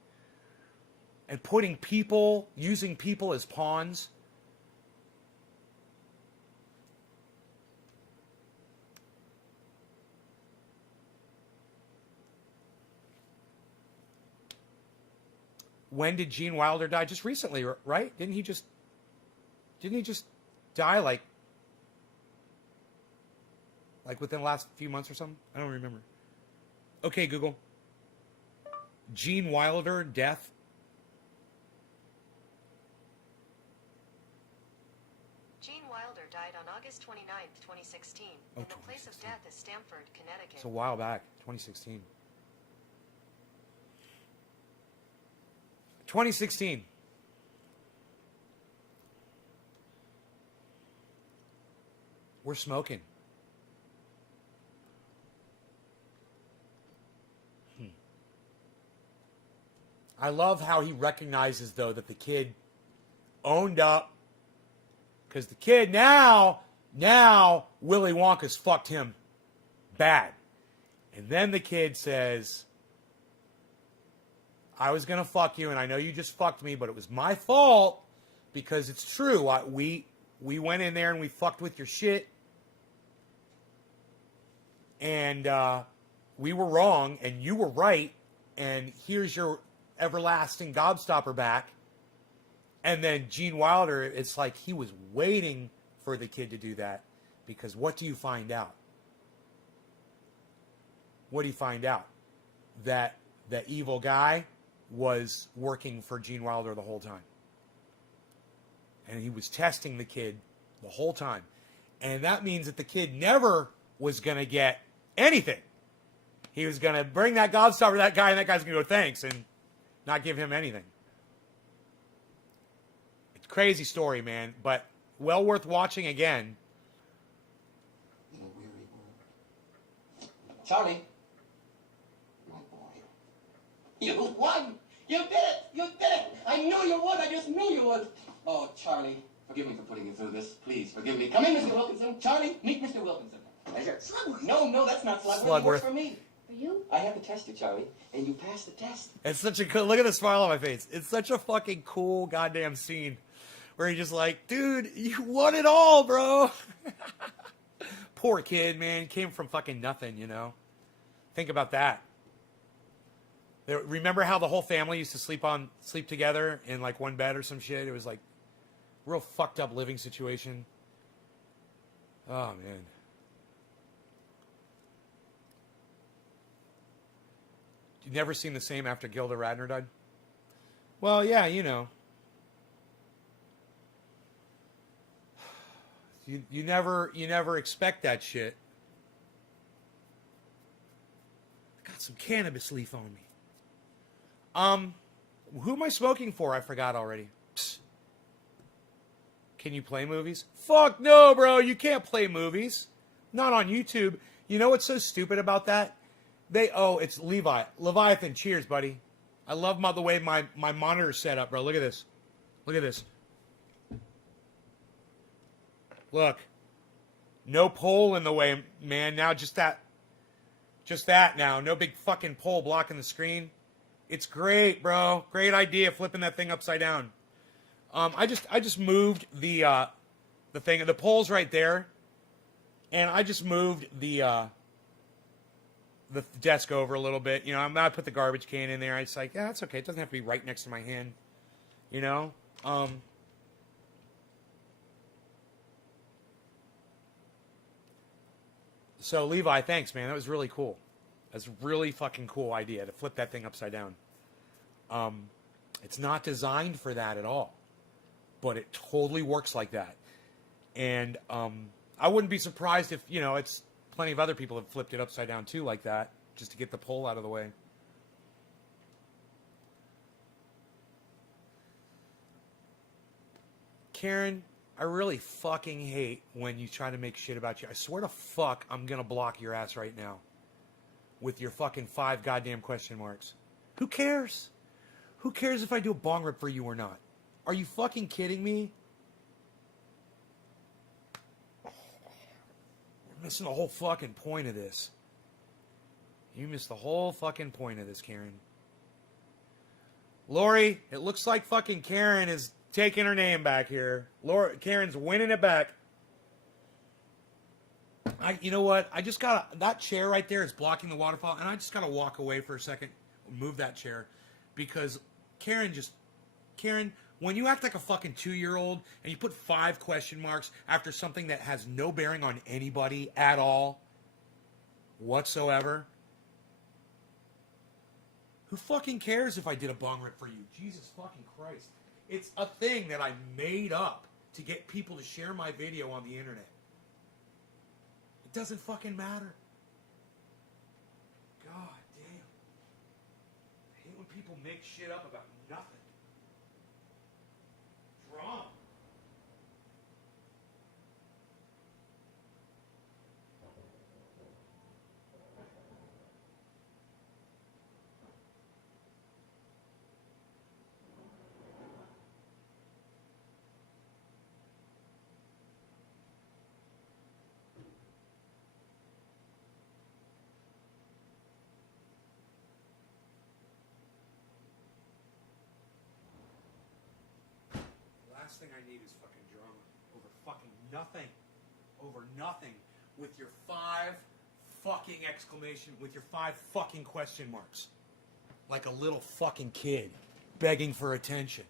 And using people as pawns. When did Gene Wilder die? Just recently, right? Didn't he just die like within the last few months or something? I don't remember. Okay, Google. Gene Wilder death. Gene Wilder died on August 29th, 2016. Oh, and the place of death is Stamford, Connecticut. It's a while back, 2016. 2016. We're smoking. I love how he recognizes, though, that the kid owned up. Because the kid now Willy Wonka's fucked him bad. And then the kid says, I was going to fuck you, and I know you just fucked me, but it was my fault because it's true. We went in there and we fucked with your shit. And we were wrong, and you were right, and here's your everlasting gobstopper back. And then Gene Wilder, it's like he was waiting for the kid to do that, because what do you find out? What do you find out? That the evil guy was working for Gene Wilder the whole time. And he was testing the kid the whole time. And that means that the kid never was going to get anything. He was going to bring that gobstopper to that guy, and that guy's going to go, thanks, and not give him anything. It's a crazy story, man, but well worth watching again. Charlie. My boy. You won! You did it! You did it! I knew you would! I just knew you would! Oh, Charlie, forgive me for putting you through this. Please, forgive me. Come in, Mr. Wilkinson. Charlie, meet Mr. Wilkinson. Pleasure. Slugworth. No, that's not Slugworth. He works for me. For you? I have to test you, Charlie, and you passed the test. It's such a cool, look at the smile on my face. It's such a fucking cool goddamn scene where you're just like, dude, you won it all, bro. Poor kid, man. Came from fucking nothing, you know. Think about that. Remember how the whole family used to sleep together in like one bed or some shit? It was like real fucked up living situation. Oh man. You never seen the same after Gilda Radner died? Well, yeah, you know. You never expect that shit. I got some cannabis leaf on me. Who am I smoking for? I forgot already. Psst. Can you play movies? Fuck no, bro. You can't play movies. Not on YouTube. You know what's so stupid about that? It's Levi. Leviathan, cheers, buddy. I love the way my monitor's set up, bro. Look at this. Look at this. Look. No pole in the way, man. Now just that now. No big fucking pole blocking the screen. It's great, bro. Great idea, flipping that thing upside down. I just moved the thing. The pole's right there. And I just moved the desk over a little bit. You know, I put the garbage can in there. It's like, yeah, that's okay. It doesn't have to be right next to my hand. You know? So, Levi, thanks, man. That was really cool. That's a really fucking cool idea to flip that thing upside down. It's not designed for that at all. But it totally works like that. And I wouldn't be surprised if, you know, it's plenty of other people have flipped it upside down too like that, just to get the pole out of the way. Karen, I really fucking hate when you try to make shit about you. I swear to fuck, I'm gonna block your ass right now. With your fucking 5 goddamn question marks. Who cares? Who cares if I do a bong rip for you or not? Are you fucking kidding me? You're missing the whole fucking point of this. You missed the whole fucking point of this, Karen. Lori, it looks like fucking Karen is taking her name back here. Karen's winning it back. You know what? I just gotta, that chair right there is blocking the waterfall, and I just gotta walk away for a second, move that chair, because Karen, when you act like a fucking 2-year-old and you put 5 question marks after something that has no bearing on anybody at all, whatsoever, who fucking cares if I did a bong rip for you? Jesus fucking Christ. It's a thing that I made up to get people to share my video on the internet. It doesn't fucking matter. God damn. I hate when people make shit up about nothing. Drama. Last thing I need is fucking drama over fucking nothing. Over nothing. With your 5 fucking exclamation, with your 5 fucking question marks. Like a little fucking kid begging for attention.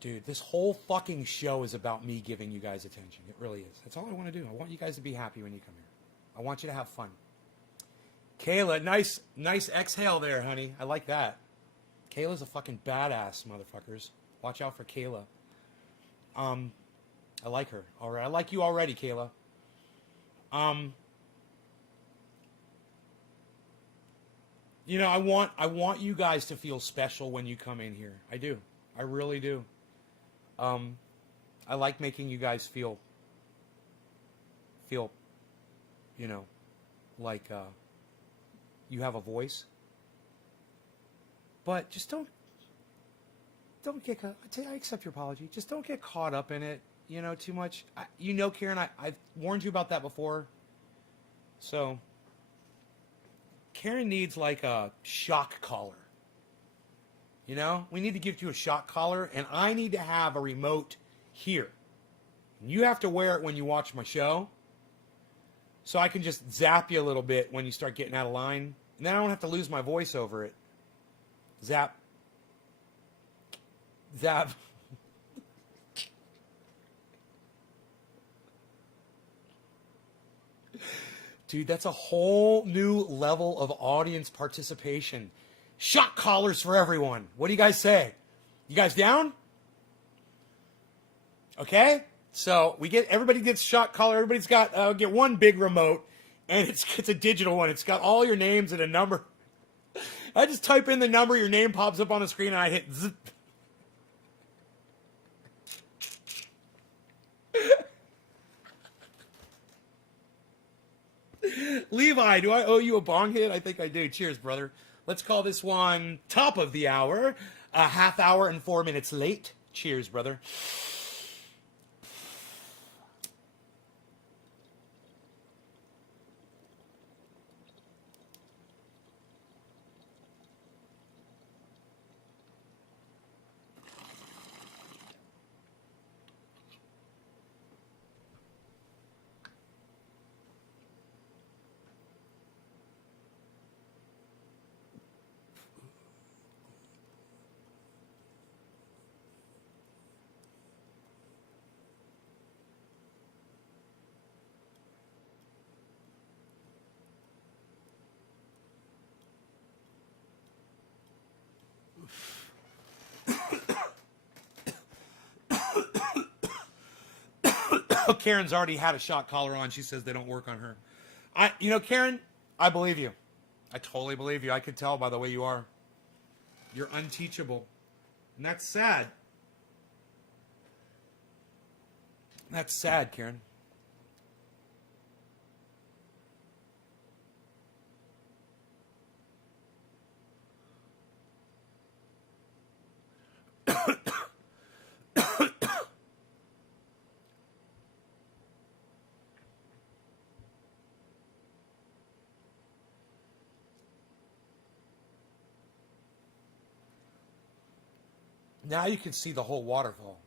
Dude, this whole fucking show is about me giving you guys attention. It really is. That's all I want to do. I want you guys to be happy when you come here. I want you to have fun. Kayla, nice exhale there, honey. I like that. Kayla's a fucking badass, motherfuckers. Watch out for Kayla. I like her. All right, I like you already, Kayla. You know, I want you guys to feel special when you come in here. I do. I really do. I like making you guys feel, you know, like you have a voice. But just don't get caught. I accept your apology. Just don't get caught up in it, you know, too much. You know, Karen, I've warned you about that before. So, Karen needs like a shock collar. You know, we need to give you a shock collar, and I need to have a remote here. And you have to wear it when you watch my show, so I can just zap you a little bit when you start getting out of line. And then I don't have to lose my voice over it. Zap. Zap. Dude, that's a whole new level of audience participation. Shot collars for everyone. What do you guys say? You guys down? Okay? So everybody gets shot collar. Everybody's got get one big remote, and it's a digital one. It's got all your names and a number. I just type in the number, your name pops up on the screen, and I hit zip. Levi, do I owe you a bong hit? I think I do. Cheers, brother. Let's call this one top of the hour. A half hour and 4 minutes late. Cheers, brother. Karen's already had a shot collar on. She says they don't work on her. Karen, I believe you. I totally believe you. I could tell by the way you are. You're unteachable. And that's sad. That's sad, Karen. Now you can see the whole waterfall.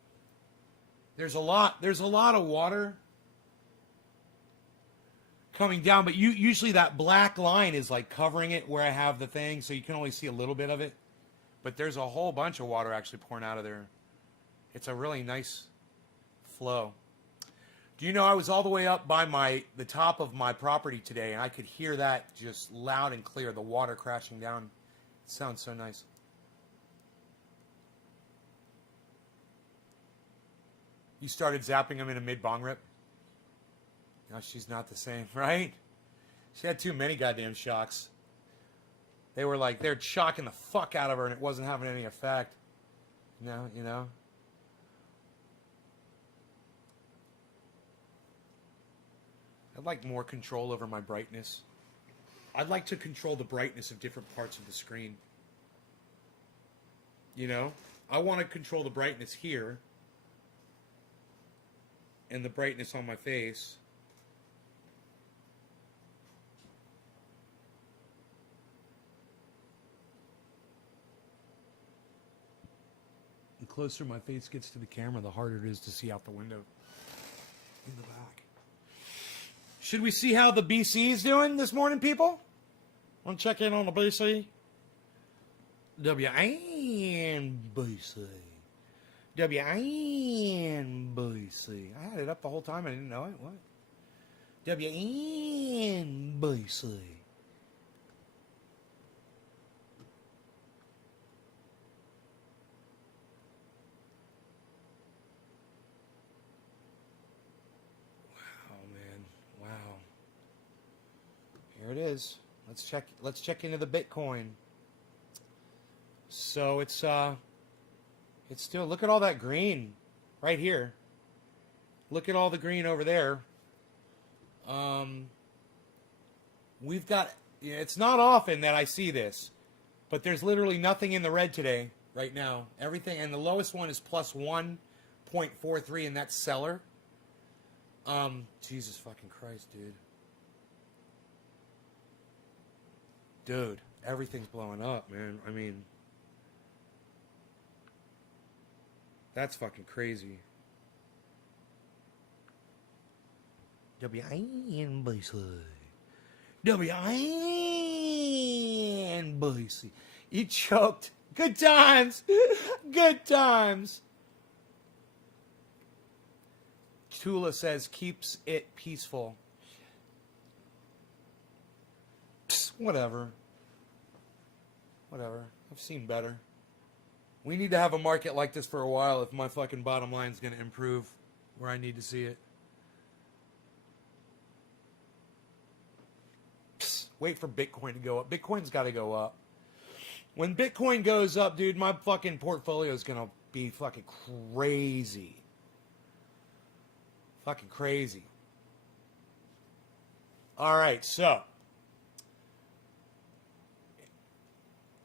There's a lot of water coming down, but usually that black line is like covering it where I have the thing, so you can only see a little bit of it. But there's a whole bunch of water actually pouring out of there. It's a really nice flow. Do you know I was all the way up by the top of my property today, and I could hear that just loud and clear, the water crashing down. It sounds so nice. You started zapping him in a mid-bong rip? No, she's not the same, right? She had too many goddamn shocks. They're shocking the fuck out of her, and it wasn't having any effect. You know? I'd like more control over my brightness. I'd like to control the brightness of different parts of the screen. You know? I want to control the brightness here. And the brightness on my face. The closer my face gets to the camera, the harder it is to see out the window in the back. Should we see how the BC is doing this morning, people? Want to check in on the BC? WNBC. WNBC. I had it up the whole time. I didn't know it. What? WNBC. Wow, man. Wow. Here it is. Let's check into the Bitcoin. So it's still, look at all that green right here. Look at all the green over there. We've got, it's not often that I see this, but there's literally nothing in the red today, right now. Everything, and the lowest one is plus 1.43, and that's seller. Jesus fucking Christ, dude. Dude, everything's blowing up, man. I mean, that's fucking crazy. WNBC. WNBC. and Boise. He choked. Good times. Good times. Tula says, keeps it peaceful. Psst, whatever. Whatever. I've seen better. We need to have a market like this for a while if my fucking bottom line is going to improve where I need to see it. Psst, wait for Bitcoin to go up. Bitcoin's got to go up. When Bitcoin goes up, dude, my fucking portfolio is going to be fucking crazy. Fucking crazy. All right, so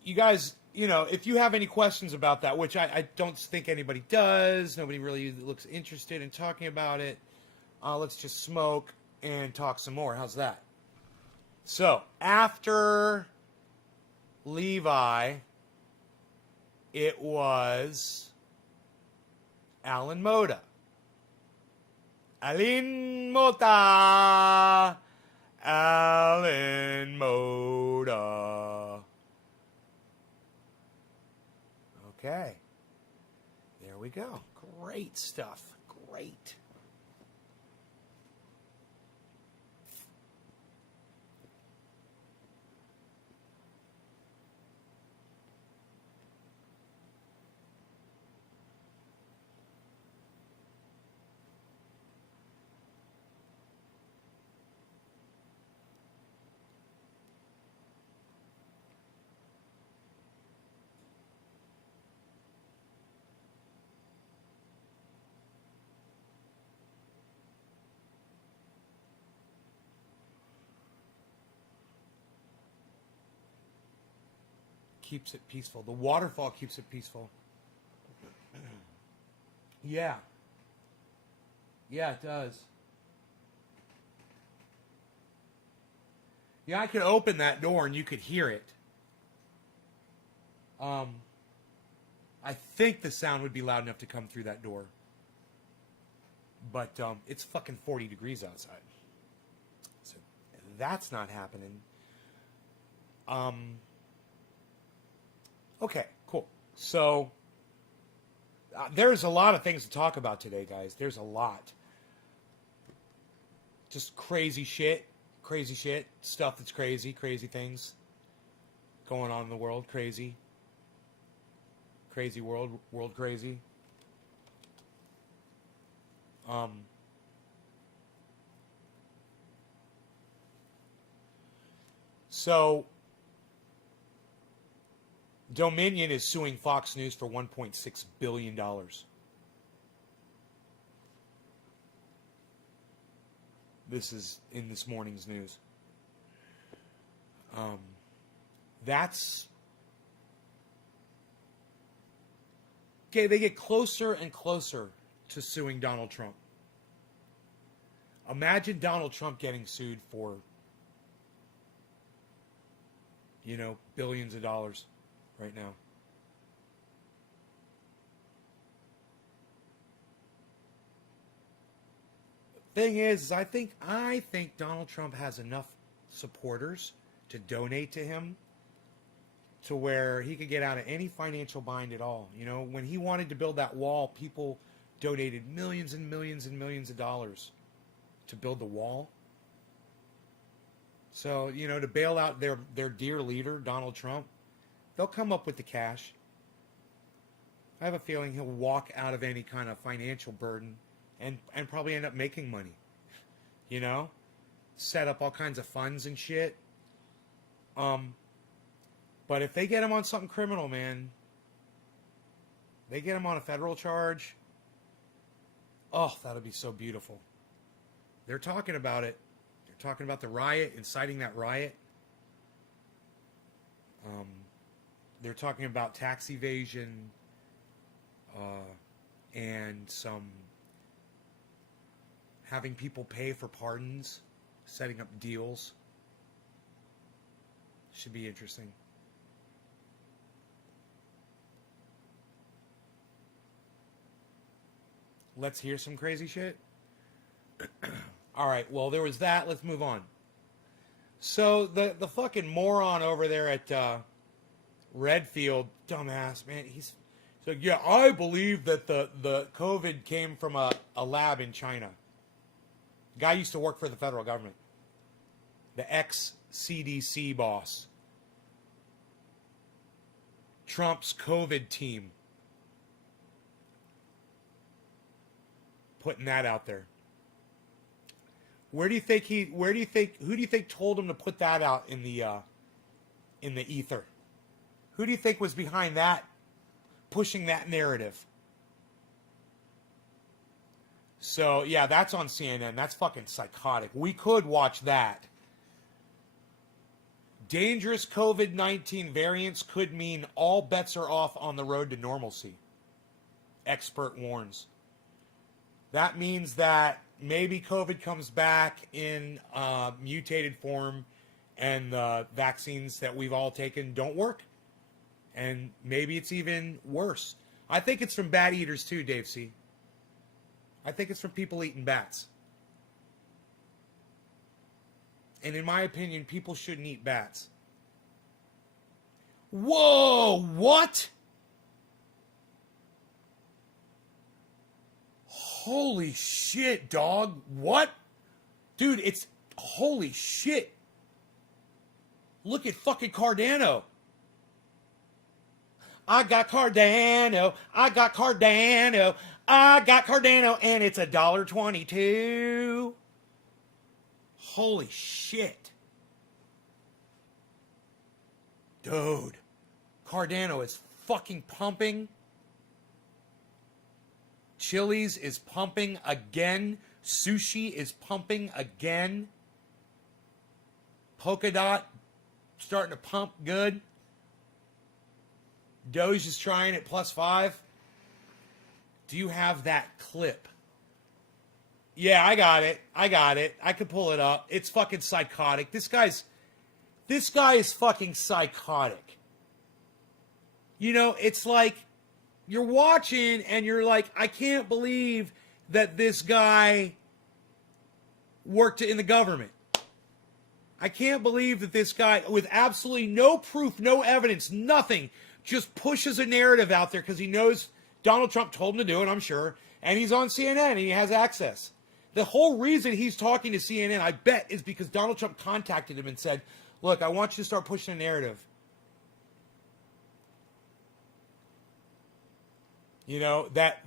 you guys, you know, if you have any questions about that, which I don't think anybody does, nobody really looks interested in talking about it, let's just smoke and talk some more. How's that? So, after Levi, it was Alan Moda. Alan Moda. Alan Moda. Okay. There we go. Great stuff. Great. Keeps it peaceful. The waterfall keeps it peaceful. Yeah. Yeah, it does. Yeah, I could open that door and you could hear it. I think the sound would be loud enough to come through that door. But it's fucking 40 degrees outside. So that's not happening. Okay, cool. So there's a lot of things to talk about today, guys. There's a lot. Just crazy shit, stuff that's crazy things going on in the world, crazy world crazy. So Dominion is suing Fox News for $1.6 billion. This is in this morning's news. That's... Okay, they get closer and closer to suing Donald Trump. Imagine Donald Trump getting sued for, you know, billions of dollars right now. Thing is, I think Donald Trump has enough supporters to donate to him to where he could get out of any financial bind at all. You know, when he wanted to build that wall, people donated millions and millions and millions of dollars to build the wall. So, you know, to bail out their dear leader, Donald Trump, they'll come up with the cash. I have a feeling he'll walk out of any kind of financial burden and probably end up making money. You know? Set up all kinds of funds and shit. But if they get him on something criminal, man, they get him on a federal charge, oh, that'll be so beautiful. They're talking about it. They're talking about the riot, inciting that riot. They're talking about tax evasion and some having people pay for pardons, setting up deals. Should be interesting. Let's hear some crazy shit. All right, well, there was that. Let's move on. So the fucking moron over there at Redfield, dumbass, man. He's so yeah. I believe that the COVID came from a lab in China. Guy used to work for the federal government. The ex-CDC boss. Trump's COVID team. Putting that out there. Who do you think told him to put that out in the ether? Who do you think was behind that, pushing that narrative? So, yeah, that's on CNN. That's fucking psychotic. We could watch that. Dangerous COVID-19 variants could mean all bets are off on the road to normalcy. Expert warns. That means that maybe COVID comes back in mutated form and the vaccines that we've all taken don't work. And maybe it's even worse. I think it's from bat eaters too, Dave C. I think it's from people eating bats. And in my opinion, people shouldn't eat bats. Whoa, what? Holy shit, dog. What? Dude, it's holy shit. Look at fucking Cardano. I got Cardano. I got Cardano. I got Cardano, and it's $1.22. Holy shit. Dude. Cardano is fucking pumping. Chili's is pumping again. Sushi is pumping again. Polkadot starting to pump good. Doge is trying at +5. Do you have that clip? Yeah, I got it. I could pull it up. It's fucking psychotic. This guy is fucking psychotic. You know, it's like you're watching and you're like, I can't believe that this guy worked in the government. I can't believe that this guy, with absolutely no proof, no evidence, nothing, just pushes a narrative out there because he knows Donald Trump told him to do it, I'm sure, and he's on CNN and he has access. The whole reason he's talking to CNN, I bet, is because Donald Trump contacted him and said, look, I want you to start pushing a narrative. You know, that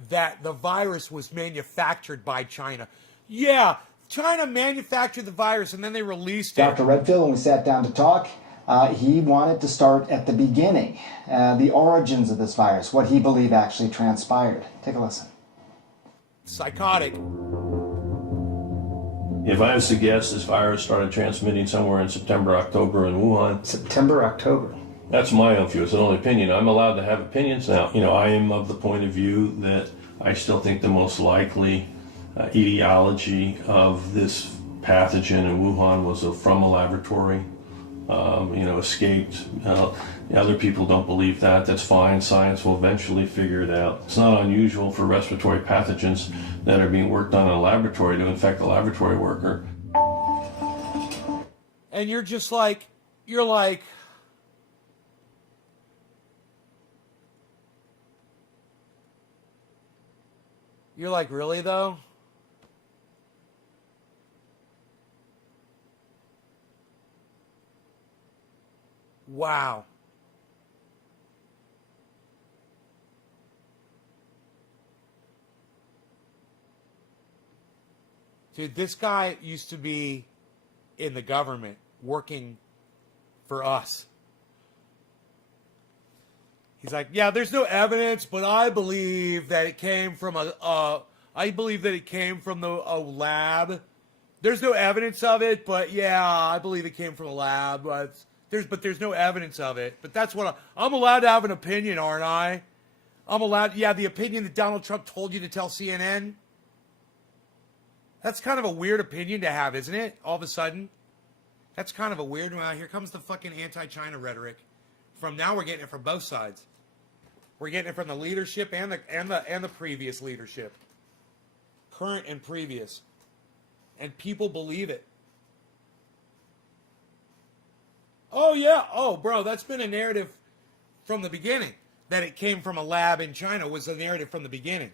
the virus was manufactured by China. Yeah, China manufactured the virus and then they released it. Dr. Redfield, when we sat down to talk, he wanted to start at the beginning, the origins of this virus, what he believed actually transpired. Take a listen. Psychotic. If I was to guess, this virus started transmitting somewhere in September, October in Wuhan. September, October. That's my own view. It's an only opinion. I'm allowed to have opinions now. You know, I am of the point of view that I still think the most likely etiology of this pathogen in Wuhan was from a laboratory. Escaped. Other people don't believe that. That's fine. Science will eventually figure it out. It's not unusual for respiratory pathogens that are being worked on in a laboratory to infect a laboratory worker. And you're like, really though? Wow. Dude, this guy used to be in the government working for us. He's like, yeah, there's no evidence, but I believe that it came from a lab. There's no evidence of it, but yeah, I believe it came from a lab. But there's no evidence of it. But that's what I'm allowed to have an opinion, aren't I? I'm allowed, yeah, the opinion that Donald Trump told you to tell CNN. That's kind of a weird opinion to have, isn't it? All of a sudden. That's kind of a weird one. Here comes the fucking anti-China rhetoric. Now we're getting it from both sides. We're getting it from the leadership and the previous leadership. Current and previous. And people believe it. Oh yeah. Oh bro, that's been a narrative from the beginning. That it came from a lab in China was the narrative from the beginning.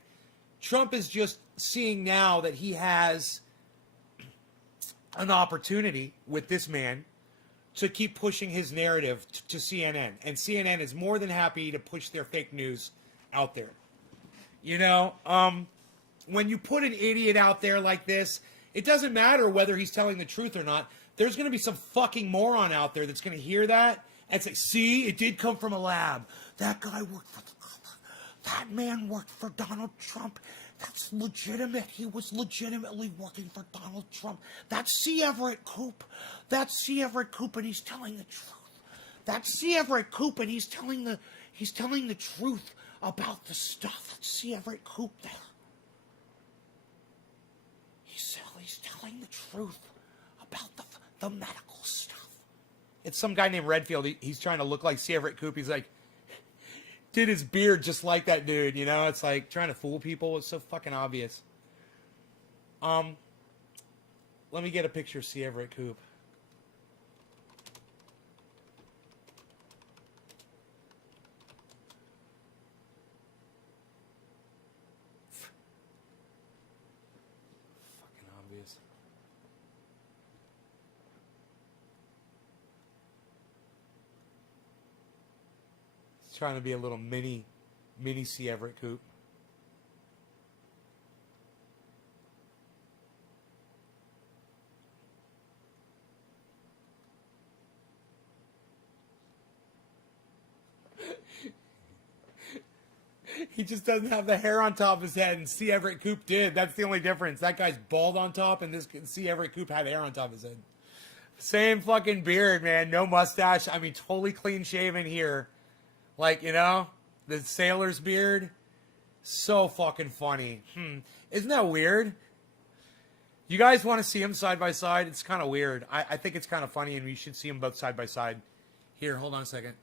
Trump is just seeing now that he has an opportunity with this man to keep pushing his narrative to CNN. And CNN is more than happy to push their fake news out there. You know, when you put an idiot out there like this, it doesn't matter whether he's telling the truth or not. There's going to be some fucking moron out there that's going to hear that and say, see, it did come from a lab. That guy worked for that man worked for Donald Trump. That's legitimate. He was legitimately working for Donald Trump. That's C. Everett Koop. That's C. Everett Koop, and he's telling the truth. That's C. Everett Koop, and he's telling the truth about the stuff. That's C. Everett Koop there. He's telling the truth about the medical stuff. It's some guy named Redfield. He's trying to look like C. Everett Koop. He's like, did his beard just like that dude, you know? It's like trying to fool people. It's so fucking obvious. Let me get a picture of C. Everett Koop. Fucking obvious. Trying to be a little mini C. Everett Koop. He just doesn't have the hair on top of his head, and C. Everett Koop did. That's the only difference. That guy's bald on top, and this C. Everett Koop had hair on top of his head. Same fucking beard, man. No mustache. I mean, totally clean shaven here. Like, you know, the sailor's beard. So fucking funny. Isn't that weird? You guys want to see them side by side? It's kind of weird. I think it's kind of funny, and we should see them both side by side. Here, hold on a second.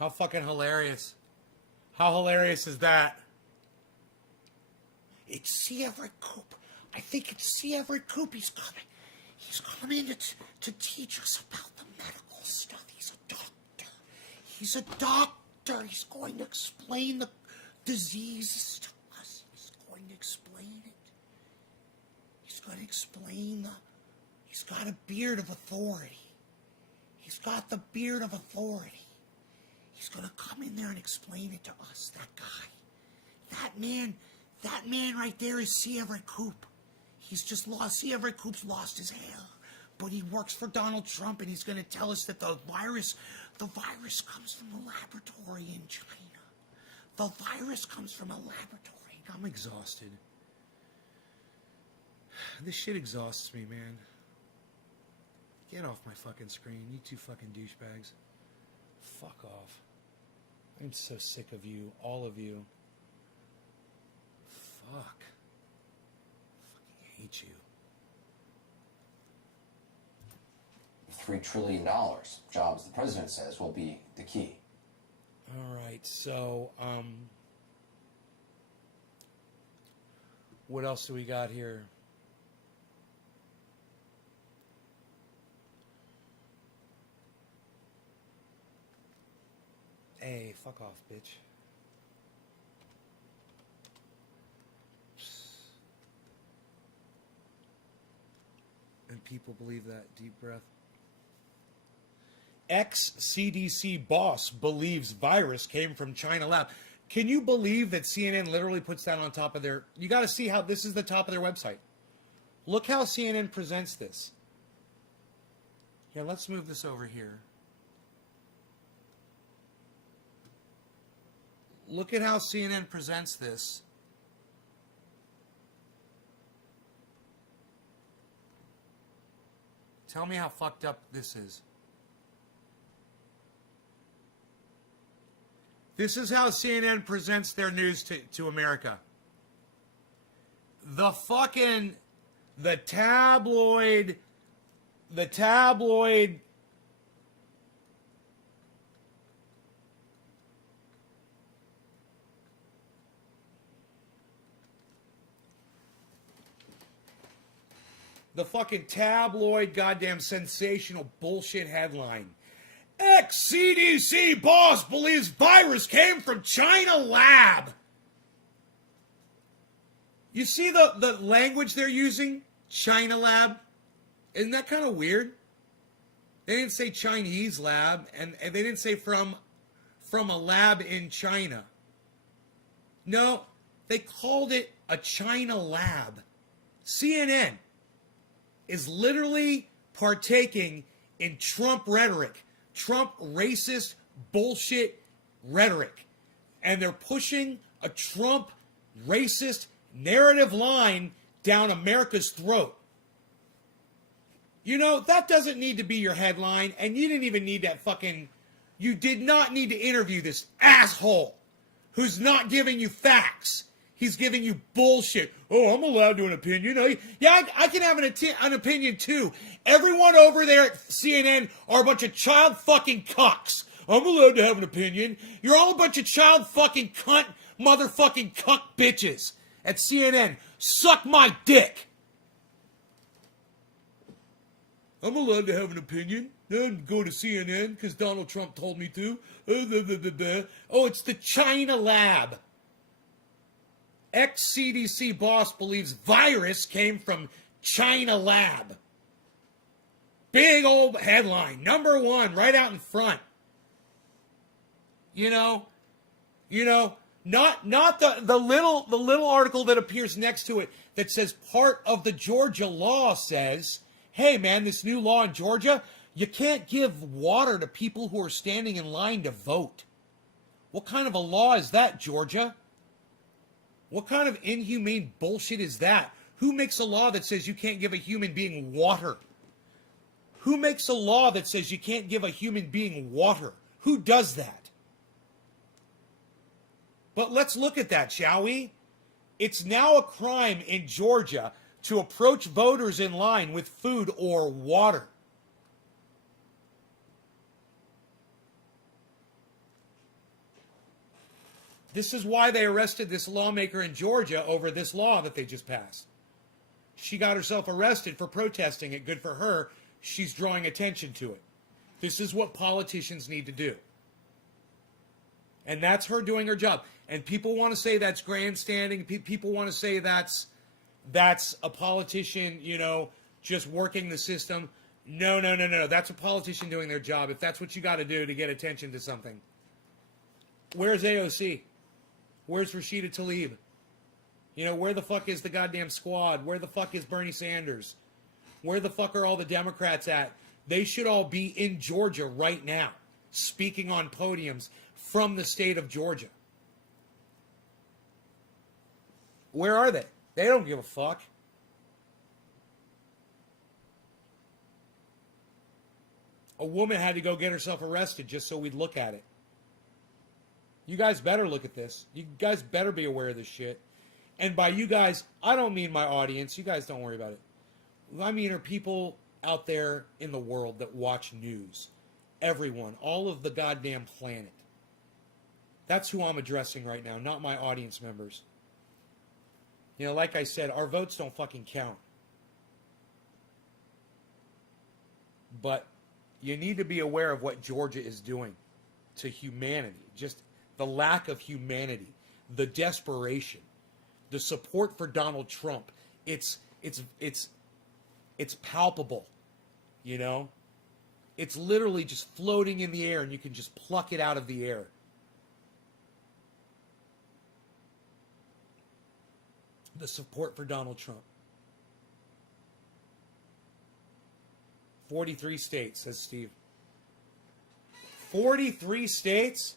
How fucking hilarious. How hilarious is that? It's C. Everett Koop. I think it's C. Everett Koop. He's coming. He's coming to teach us about the medical stuff. He's a doctor. He's a doctor. He's going to explain the diseases to us. He's going to explain it. He's going to explain He's got a beard of authority. He's got the beard of authority. He's going to come in there and explain it to us, that guy. That man right there is C. Everett Koop. C. Everett Koop's lost his hair. But he works for Donald Trump, and he's going to tell us that the virus comes from a laboratory in China. The virus comes from a laboratory. I'm exhausted. This shit exhausts me, man. Get off my fucking screen, you two fucking douchebags. Fuck off. I'm so sick of you, all of you. Fuck. Fucking hate you. $3 trillion, jobs the president says will be the key. All right, so, what else do we got here? Hey, fuck off, bitch. And people believe that. Deep breath. Ex-CDC boss believes virus came from China lab. Can you believe that CNN literally puts that on top of their... You got to see how this is the top of their website. Look how CNN presents this. Here, let's move this over here. Look at how CNN presents this. Tell me how fucked up this is. This is how CNN presents their news to America. The tabloid goddamn sensational bullshit headline. Ex-CDC boss believes virus came from China lab. You see the language they're using? China lab? Isn't that kind of weird? They didn't say Chinese lab, and they didn't say from a lab in China. No, they called it a China lab. CNN is literally partaking in Trump rhetoric, Trump racist bullshit rhetoric. And they're pushing a Trump racist narrative line down America's throat. You know, that doesn't need to be your headline, and you didn't even need that you did not need to interview this asshole who's not giving you facts. He's giving you bullshit. Oh, I'm allowed to an opinion. Yeah, I can have an opinion too. Everyone over there at CNN are a bunch of child fucking cucks. I'm allowed to have an opinion. You're all a bunch of child fucking cunt motherfucking cuck bitches at CNN. Suck my dick. I'm allowed to have an opinion. Then go to CNN because Donald Trump told me to. Oh, it's the China lab. Ex-CDC boss believes virus came from China lab. Big old headline, number one, right out in front. Not the little article that appears next to it that says part of the Georgia law says, hey man, this new law in Georgia, you can't give water to people who are standing in line to vote. What kind of a law is that, Georgia? What kind of inhumane bullshit is that? Who makes a law that says you can't give a human being water? Who makes a law that says you can't give a human being water? Who does that? But let's look at that, shall we? It's now a crime in Georgia to approach voters in line with food or water. This is why they arrested this lawmaker in Georgia over this law that they just passed. She got herself arrested for protesting it. Good for her. She's drawing attention to it. This is what politicians need to do. And that's her doing her job. And people want to say that's grandstanding. People want to say that's a politician, just working the system. No. That's a politician doing their job. If that's what you got to do to get attention to something. Where's AOC? Where's Rashida Tlaib? Where the fuck is the goddamn squad? Where the fuck is Bernie Sanders? Where the fuck are all the Democrats at? They should all be in Georgia right now, speaking on podiums from the state of Georgia. Where are they? They don't give a fuck. A woman had to go get herself arrested just so we'd look at it. You guys better look at this. You guys better be aware of this shit. And by you guys, I don't mean my audience. You guys don't worry about it. I mean are people out there in the world that watch news. Everyone. All of the goddamn planet. That's who I'm addressing right now, not my audience members. Like I said, our votes don't fucking count. But you need to be aware of what Georgia is doing to humanity. Just the lack of humanity, the desperation, the support for Donald Trump. It's palpable, It's literally just floating in the air and you can just pluck it out of the air. The support for Donald Trump. 43 states, says Steve. 43 states?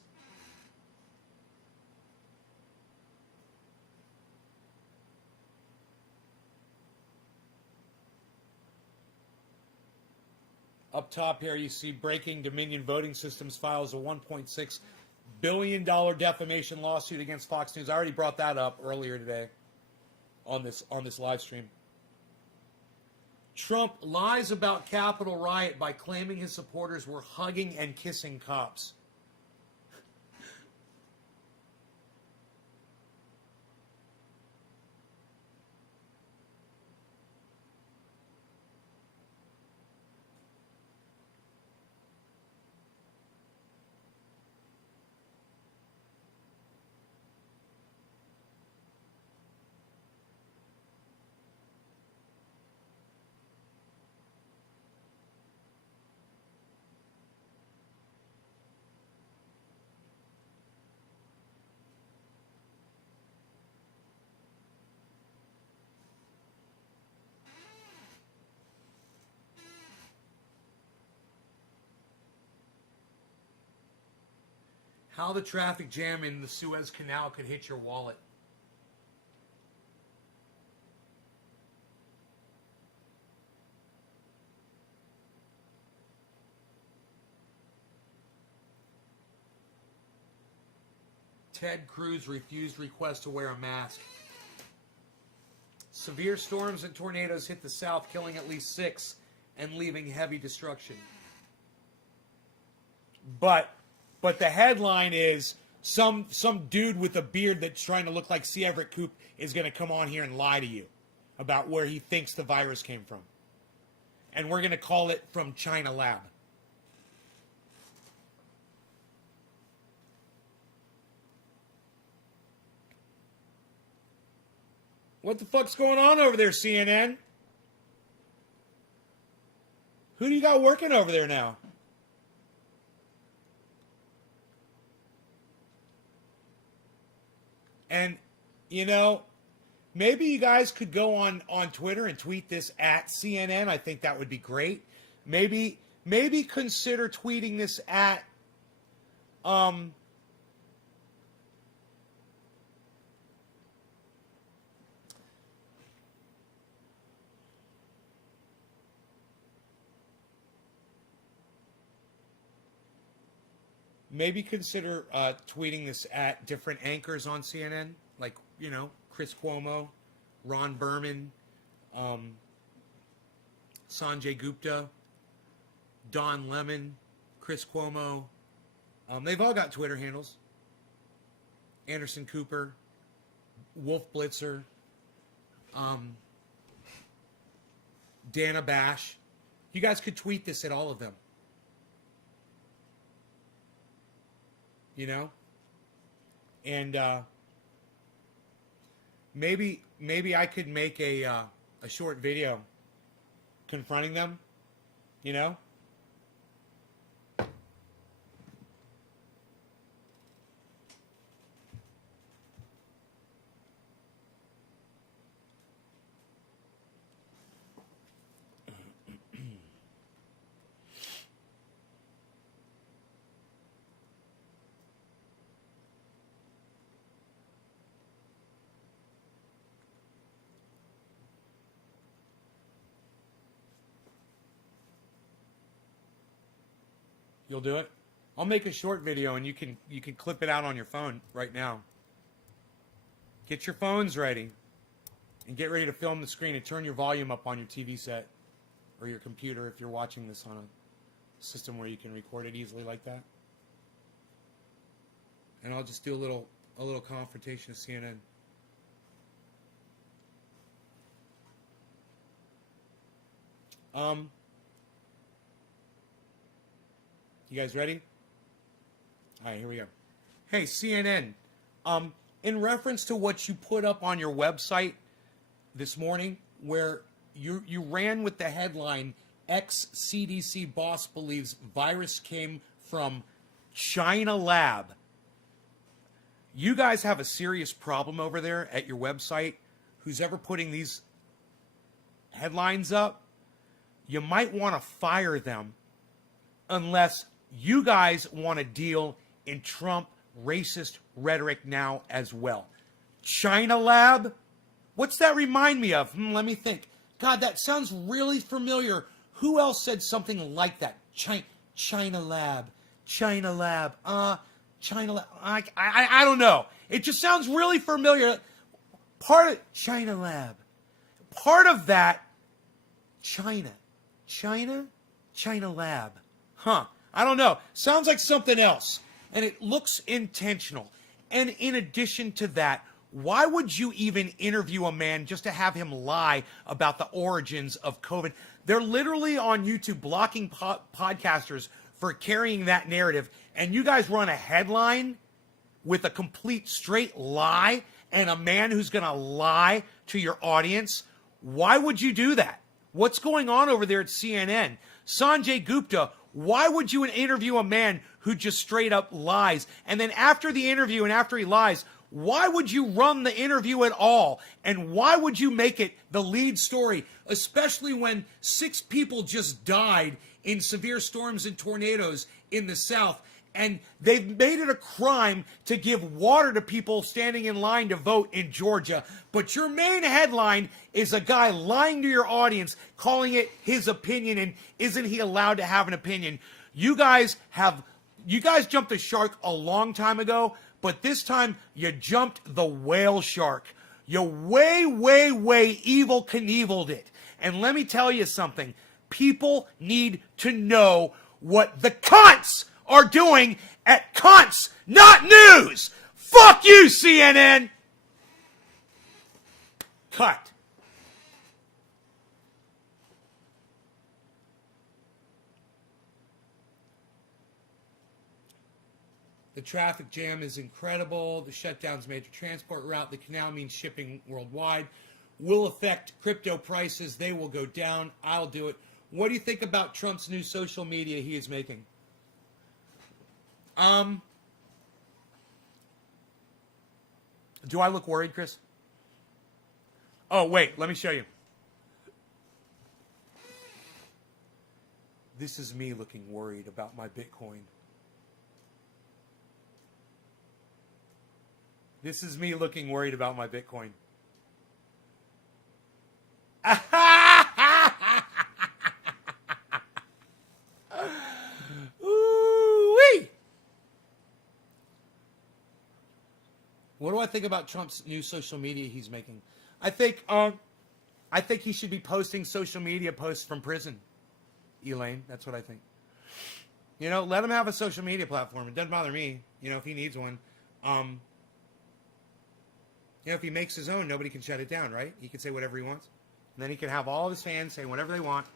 Up top here, you see Breaking Dominion Voting Systems files a $1.6 billion-dollar defamation lawsuit against Fox News. I already brought that up earlier today on this live stream. Trump lies about Capitol riot by claiming his supporters were hugging and kissing cops. How the traffic jam in the Suez Canal could hit your wallet. Ted Cruz refused request to wear a mask. Severe storms and tornadoes hit the South, killing at least 6 and leaving heavy destruction. But the headline is some dude with a beard that's trying to look like C. Everett Koop is going to come on here and lie to you about where he thinks the virus came from. And we're going to call it from China Lab. What the fuck's going on over there, CNN? Who do you got working over there now? And, you know, maybe you guys could go on Twitter and tweet this at CNN. I think that would be great. Maybe consider tweeting this at maybe consider tweeting this at different anchors on CNN, like, you know, Chris Cuomo, Ron Berman, Sanjay Gupta, Don Lemon, Chris Cuomo. They've all got Twitter handles. Anderson Cooper, Wolf Blitzer, Dana Bash. You guys could tweet this at all of them. You know, and maybe I could make a short video confronting them. You know. You'll do it? I'll make a short video and you can clip it out on your phone right now. Get your phones ready and get ready to film the screen and turn your volume up on your TV set or your computer if you're watching this on a system where you can record it easily like that. And I'll just do a little confrontation of CNN. You guys ready? All right, here we go. Hey, CNN. In reference to what you put up on your website this morning, where you ran with the headline, ex-CDC boss believes virus came from China Lab. You guys have a serious problem over there at your website. Who's ever putting these headlines up, you might want to fire them unless you guys want to deal in Trump racist rhetoric now as well. China Lab? What's that remind me of? Let me think. God, that sounds really familiar. Who else said something like that? China Lab. China Lab. China Lab. I don't know. It just sounds really familiar. Part of China Lab. Part of that, China Lab. Huh. I don't know. Sounds like something else. And it looks intentional. And in addition to that, why would you even interview a man just to have him lie about the origins of COVID? They're literally on YouTube blocking podcasters for carrying that narrative. And you guys run a headline with a complete straight lie and a man who's going to lie to your audience. Why would you do that? What's going on over there at CNN? Sanjay Gupta, why would you interview a man who just straight up lies? And then after the interview and after he lies, why would you run the interview at all? And why would you make it the lead story, especially when 6 people just died in severe storms and tornadoes in the South? And they've made it a crime to give water to people standing in line to vote in Georgia. But your main headline is a guy lying to your audience, calling it his opinion, and isn't he allowed to have an opinion? You guys jumped the shark a long time ago, but this time you jumped the whale shark. You way evil Knieveled it. And let me tell you something. People need to know what the cunts are doing at Cunts Not News. Fuck you, CNN. Cut. The traffic jam is incredible. The shutdown's major transport route. The canal means shipping worldwide. Will affect crypto prices. They will go down. I'll do it. What do you think about Trump's new social media he is making? Do I look worried, Chris? Oh, wait, let me show you. This is me looking worried about my Bitcoin. This is me looking worried about my Bitcoin. Ooh-wee. What do I think about Trump's new social media he's making? I think he should be posting social media posts from prison. Elaine, that's what I think. You know, let him have a social media platform. It doesn't bother me, you know, if he needs one. You know, if he makes his own, nobody can shut it down, right? He can say whatever he wants. And then he can have all of his fans say whatever they want.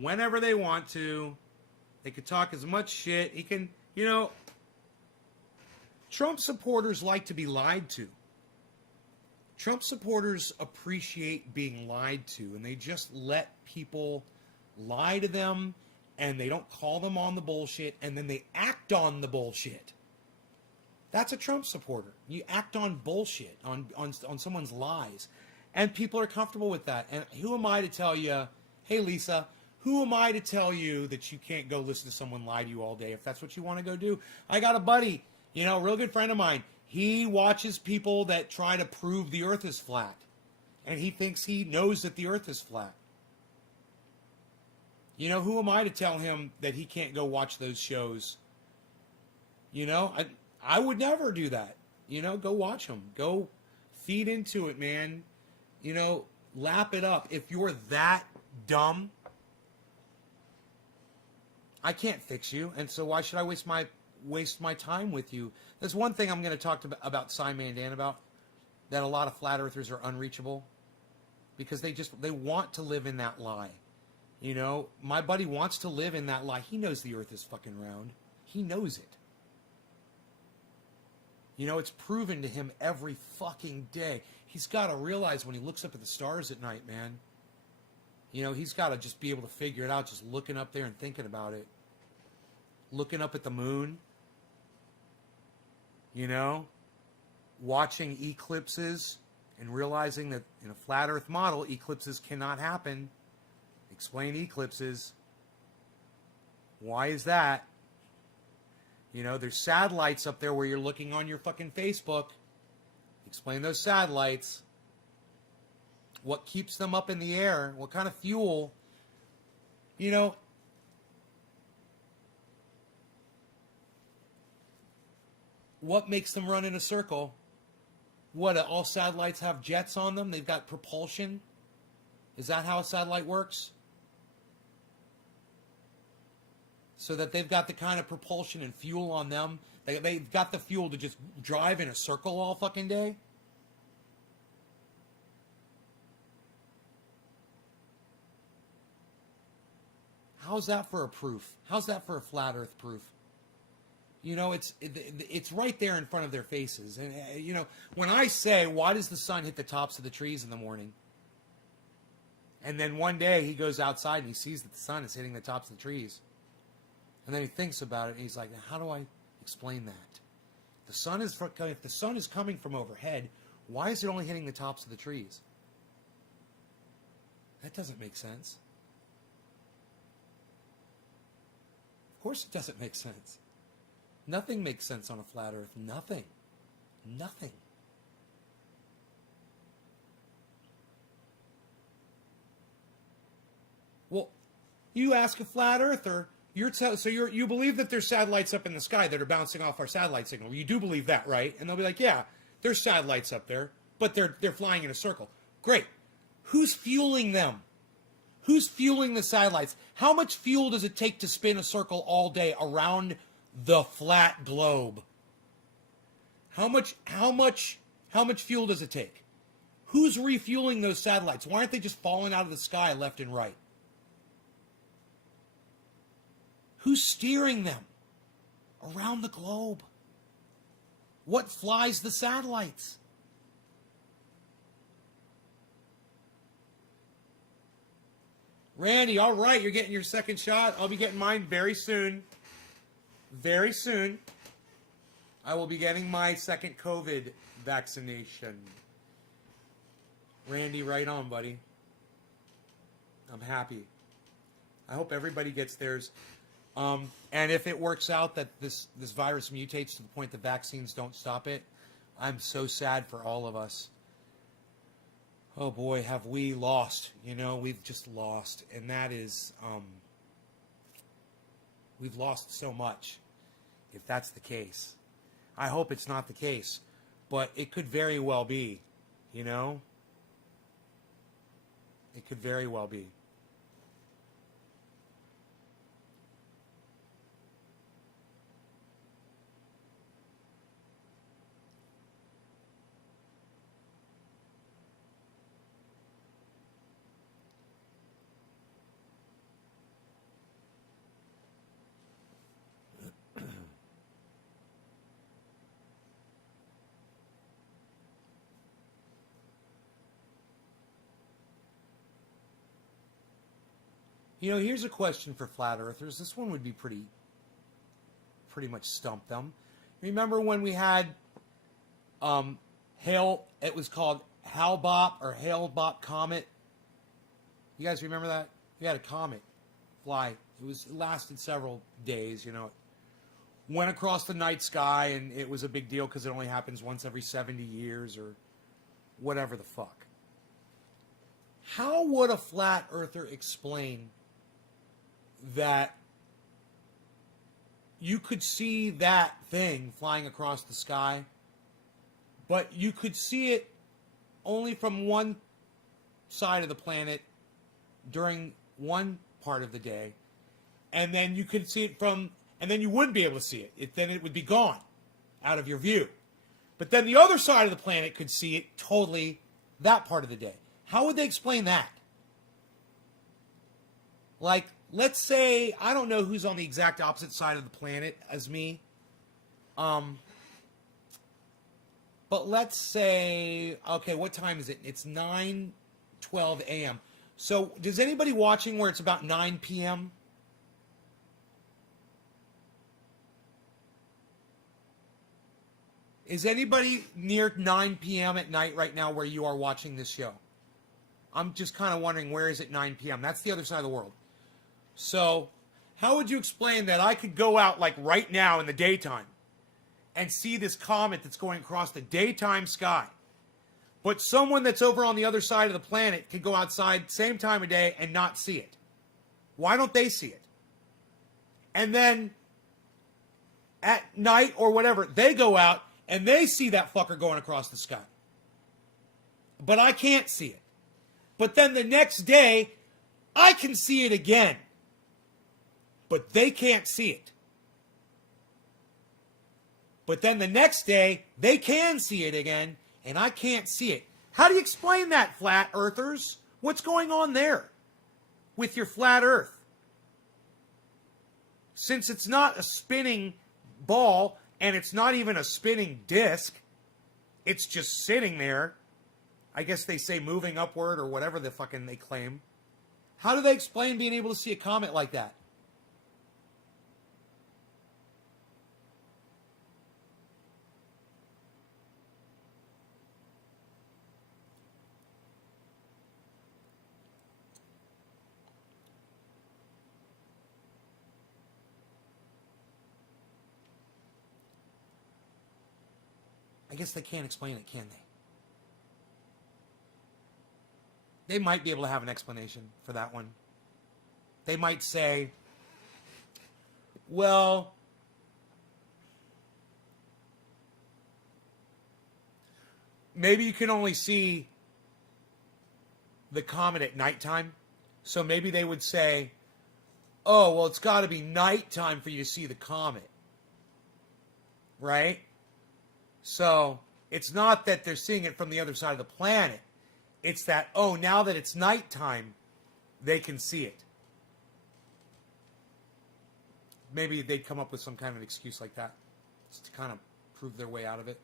Whenever they want to. They could talk as much shit. He can, you know, Trump supporters like to be lied to. Trump supporters appreciate being lied to, and they just let people lie to them, and they don't call them on the bullshit, and then they act on the bullshit. That's a Trump supporter. You act on bullshit, on someone's lies, and people are comfortable with that. And who am I to tell you, hey, Lisa, who am I to tell you that you can't go listen to someone lie to you all day if that's what you want to go do? I got a buddy, you know, a real good friend of mine. He watches people that try to prove the earth is flat. And he thinks he knows that the earth is flat. You know, who am I to tell him that he can't go watch those shows? You know, I would never do that. You know, go watch them. Go feed into it, man. You know, lap it up. If you're that dumb, I can't fix you. And so why should I waste my time with you? There's one thing I'm going to talk about Cy Mandan about, that a lot of flat earthers are unreachable because they want to live in that lie. You know, my buddy wants to live in that lie. He knows the earth is fucking round. He knows it. You know, it's proven to him every fucking day. He's got to realize when he looks up at the stars at night, man. You know, he's got to just be able to figure it out just looking up there and thinking about it. Looking up at the moon. You know, watching eclipses and realizing that in a flat earth model, eclipses cannot happen. Explain eclipses. Why is that? You know, there's satellites up there where you're looking on your fucking Facebook. Explain those satellites. What keeps them up in the air? What kind of fuel? You know, What makes them run in a circle? What, all satellites have jets on them? They've got propulsion? Is that how a satellite works? So that they've got the kind of propulsion and fuel on them. They've got the fuel to just drive in a circle all fucking day? How's that for a proof? How's that for a flat earth proof? You know, it's right there in front of their faces. And, you know, when I say, why does the sun hit the tops of the trees in the morning? And then one day he goes outside and he sees that the sun is hitting the tops of the trees. And then he thinks about it and he's like, how do I explain that? If the sun is coming from overhead, why is it only hitting the tops of the trees? That doesn't make sense. Of course it doesn't make sense. Nothing makes sense on a flat earth. Nothing. Nothing. Well, you ask a flat earther, you believe that there's satellites up in the sky that are bouncing off our satellite signal. You do believe that, right? And they'll be like, yeah, there's satellites up there, but they're flying in a circle. Great. Who's fueling them? Who's fueling the satellites? How much fuel does it take to spin a circle all day around the flat globe? How much fuel does it take? Who's refueling those satellites? Why aren't they just falling out of the sky left and right? Who's steering them around the globe? What flies the satellites? Randy, all right, you're getting your second shot. I'll be getting mine very soon. Very soon. I will be getting my second COVID vaccination. Randy, right on, buddy. I'm happy. I hope everybody gets theirs. And if it works out that this virus mutates to the point that vaccines don't stop it, I'm so sad for all of us. Oh boy, have we lost. You know, we've just lost. And that is, we've lost so much, if that's the case. I hope it's not the case, but it could very well be, you know? It could very well be. You know, here's a question for flat earthers. This one would be pretty much stump them. Remember when we had it was called Hale-Bopp comet? You guys remember that? We had a comet fly. It lasted several days, you know. Went across the night sky, and it was a big deal because it only happens once every 70 years or whatever the fuck. How would a flat earther explain that you could see that thing flying across the sky, but you could see it only from one side of the planet during one part of the day, and then you could see it and then you wouldn't be able to see it. Then it would be gone out of your view. But then the other side of the planet could see it totally that part of the day. How would they explain that? Like, let's say, I don't know who's on the exact opposite side of the planet as me. But let's say, okay, what time is it? It's 9:12 a.m. So, does anybody watching where it's about 9 p.m.? Is anybody near 9 p.m. at night right now where you are watching this show? I'm just kind of wondering, where is it 9 p.m.? That's the other side of the world. So, how would you explain that I could go out like right now in the daytime and see this comet that's going across the daytime sky, but someone that's over on the other side of the planet could go outside same time of day and not see it? Why don't they see it? And then at night or whatever, they go out and they see that fucker going across the sky. But I can't see it. But then the next day, I can see it again. But they can't see it. But then the next day, they can see it again, and I can't see it. How do you explain that, flat earthers? What's going on there with your flat earth? Since it's not a spinning ball, and it's not even a spinning disc, it's just sitting there. I guess they say moving upward or whatever the fucking they claim. How do they explain being able to see a comet like that? I guess they can't explain it, can they? They might be able to have an explanation for that one. They might say, well, maybe you can only see the comet at nighttime. So maybe they would say, oh, well, it's got to be nighttime for you to see the comet. Right? So it's not that they're seeing it from the other side of the planet. It's that, oh, now that it's nighttime, they can see it. Maybe they'd come up with some kind of excuse like that just to kind of prove their way out of it.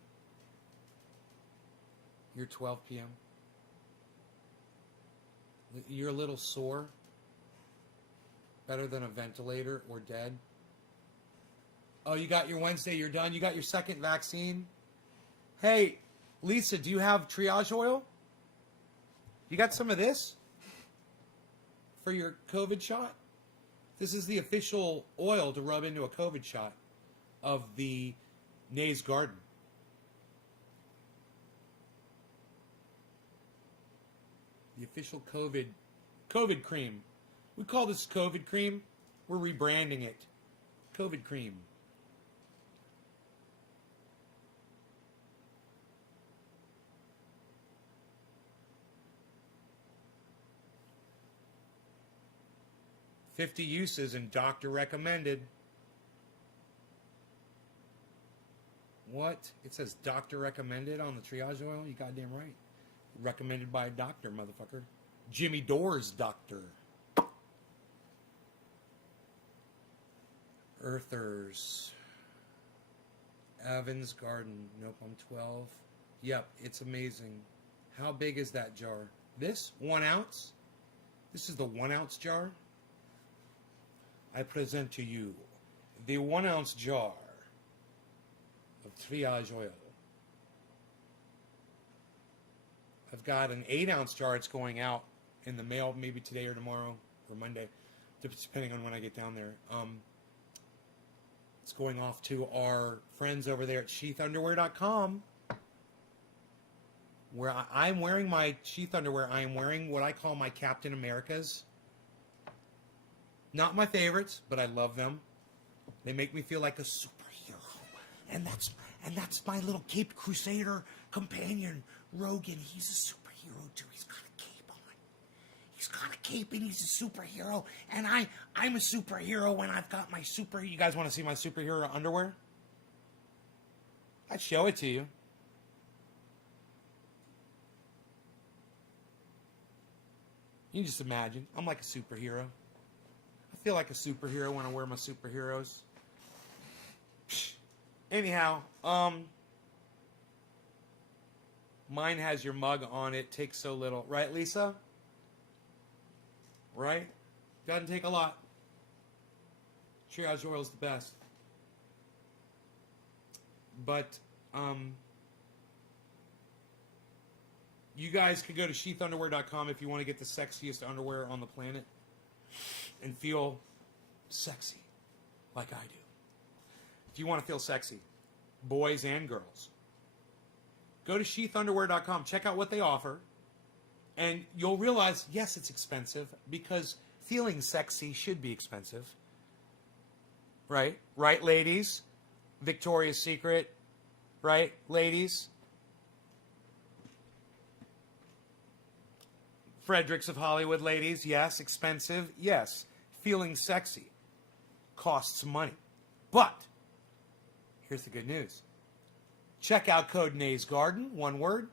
You're 12 p.m. You're a little sore. Better than a ventilator or dead. Oh, you got your Wednesday, you're done. You got your second vaccine. Hey, Lisa, do you have triage oil? You got some of this for your COVID shot? This is the official oil to rub into a COVID shot of the Nays Garden. The official COVID cream. We call this COVID cream. We're rebranding it. COVID cream. $50 uses and doctor recommended. What? It says doctor recommended on the triage oil? You goddamn right. Recommended by a doctor, motherfucker. Jimmy Dore's doctor. Earthers. Evans Garden. Nope, I'm 12. Yep, it's amazing. How big is that jar? This? 1 ounce? This is the 1 ounce jar? I present to you the 1 ounce jar of triage oil. I've got an 8 ounce jar. It's going out in the mail maybe today or tomorrow or Monday, depending on when I get down there. It's going off to our friends over there at sheathunderwear.com, where I'm wearing my sheath underwear. I am wearing what I call my Captain Americas. Not my favorites, but I love them. They make me feel like a superhero. And that's my little Caped Crusader companion, Rogan. He's a superhero too. He's got a cape on. He's got a cape and he's a superhero. And I'm a superhero when I've got my super... You guys want to see my superhero underwear? I'd show it to you. You can just imagine. I'm like a superhero. I feel like a superhero when I wear my superheroes. Anyhow, mine has your mug on it. Takes so little. Right, Lisa? Right? Doesn't take a lot. Triage oil is the best. But, you guys could go to sheathunderwear.com if you want to get the sexiest underwear on the planet and feel sexy like I do. If you want to feel sexy, boys and girls, go to sheathunderwear.com, check out what they offer, and you'll realize, yes, it's expensive, because feeling sexy should be expensive. Right? Right, ladies? Victoria's Secret, right, ladies? Fredericks of Hollywood, ladies, yes. Expensive, yes. Feeling sexy costs money. But here's the good news. Checkout code Nays Garden, one word,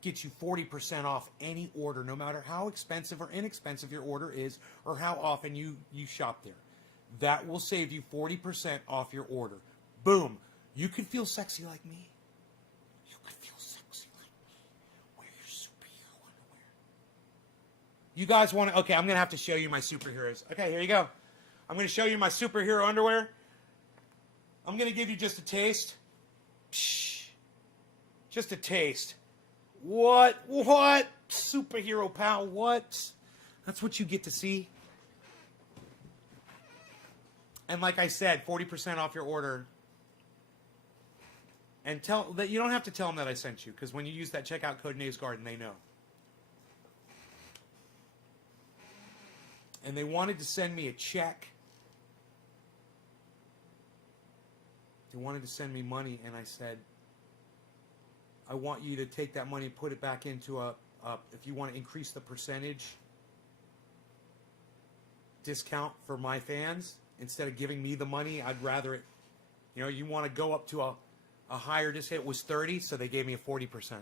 gets you 40% off any order, no matter how expensive or inexpensive your order is or how often you shop there. That will save you 40% off your order. Boom. You could feel sexy like me. You could feel sexy like me. Wear your superhero underwear. You guys want to... Okay, I'm going to have to show you my superheroes. Okay, here you go. I'm going to show you my superhero underwear. I'm going to give you just a taste. Psh, just a taste. What? Superhero pal, what? That's what you get to see. And like I said, 40% off your order. And tell that you don't have to tell them that I sent you, because when you use that checkout code Nays Garden, they know. And they wanted to send me a check. They wanted to send me money, and I said, I want you to take that money and put it back into if you want to increase the percentage discount for my fans, instead of giving me the money, I'd rather it, you want to go up to a higher discount. It was 30, so they gave me a 40%.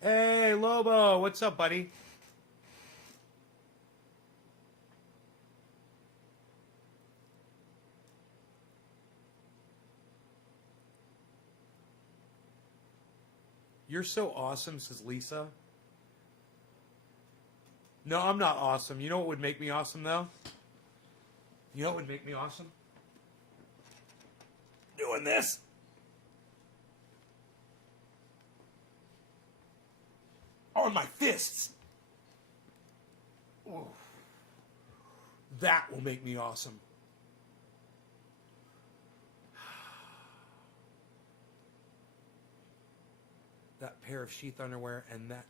Hey, Lobo, what's up, buddy? You're so awesome, says Lisa. No, I'm not awesome. You know what would make me awesome, though? You know what would make me awesome? Doing this. On my fists. Ooh. That will make me awesome. That pair of sheath underwear and that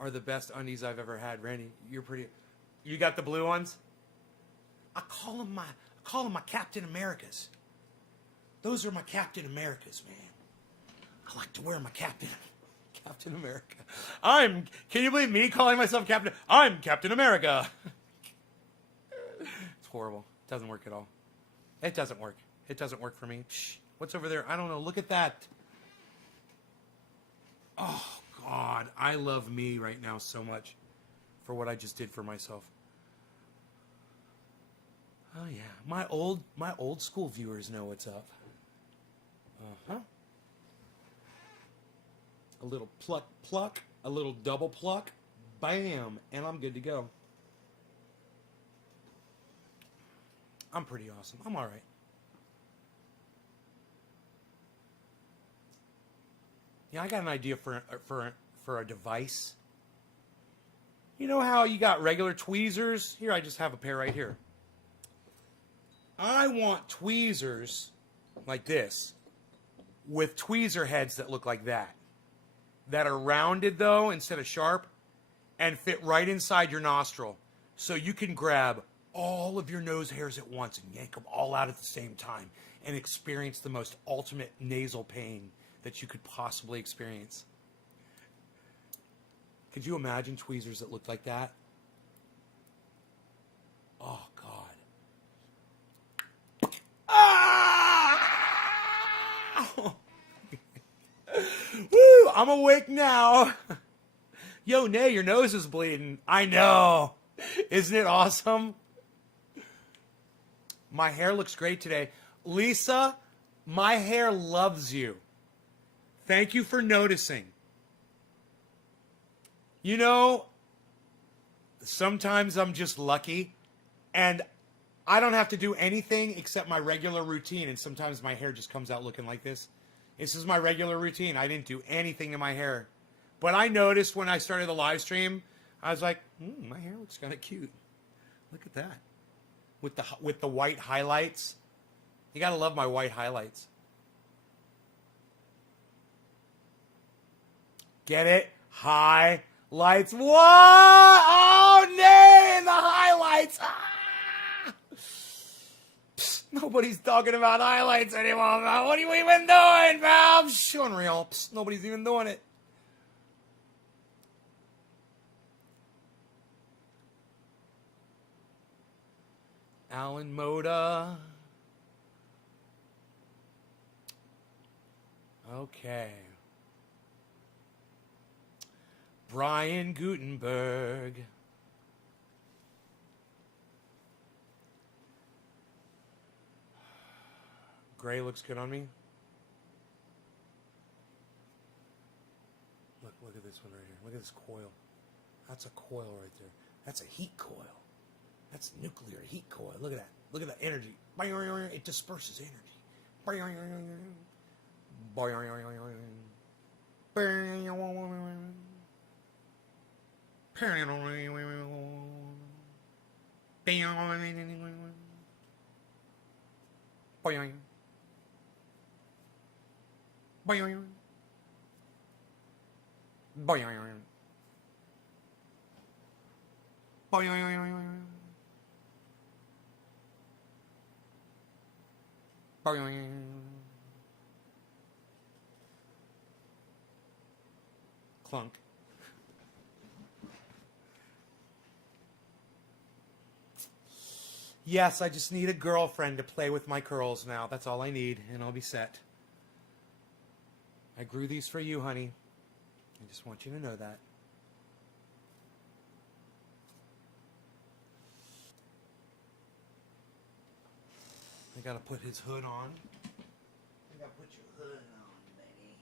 are the best undies I've ever had. Randy, you're pretty... You got the blue ones? I call them my Captain Americas. Those are my Captain Americas, man. I like to wear my Captain America. Can you believe me calling myself Captain? I'm Captain America. It's horrible. It doesn't work at all. It doesn't work. It doesn't work for me. Shh. What's over there? I don't know. Look at that. Oh, God. I love me right now so much for what I just did for myself. Oh, yeah. My old school viewers know what's up. Uh-huh. A little pluck, a little double pluck, bam, and I'm good to go. I'm pretty awesome. I'm all right. Yeah, I got an idea for a device. You know how you got regular tweezers? Here, I just have a pair right here. I want tweezers like this with tweezer heads that look like that. That are rounded, though, instead of sharp, and fit right inside your nostril. So you can grab all of your nose hairs at once and yank them all out at the same time and experience the most ultimate nasal pain that you could possibly experience. Could you imagine tweezers that looked like that? Oh, God. Ah! Woo! I'm awake now. Yo, Nay, your nose is bleeding. I know. Isn't it awesome? My hair looks great today. Lisa, my hair loves you. Thank you for noticing. You know, sometimes I'm just lucky, and I don't have to do anything except my regular routine, and sometimes my hair just comes out looking like this. This is my regular routine. I didn't do anything to my hair. But I noticed when I started the live stream, I was like, my hair looks kind of cute. Look at that. With the white highlights. You got to love my white highlights. Get it? Highlights. What? Oh, Nay in the highlights. Psst, nobody's talking about highlights anymore, man. What have we been doing, pal? Unreal. Psst, nobody's even doing it. Alan Moda. Okay. Brian Gutenberg. Gray looks good on me. Look at this one right here. Look at this coil. That's a coil right there. That's a heat coil. That's nuclear heat coil. Look at that. Look at that energy. It disperses energy. Clunk. Yes, I just need a girlfriend to play with my curls now. That's all I need, and I'll be set. I grew these for you, honey. I just want you to know that. I gotta put his hood on. I gotta put your hood on, baby.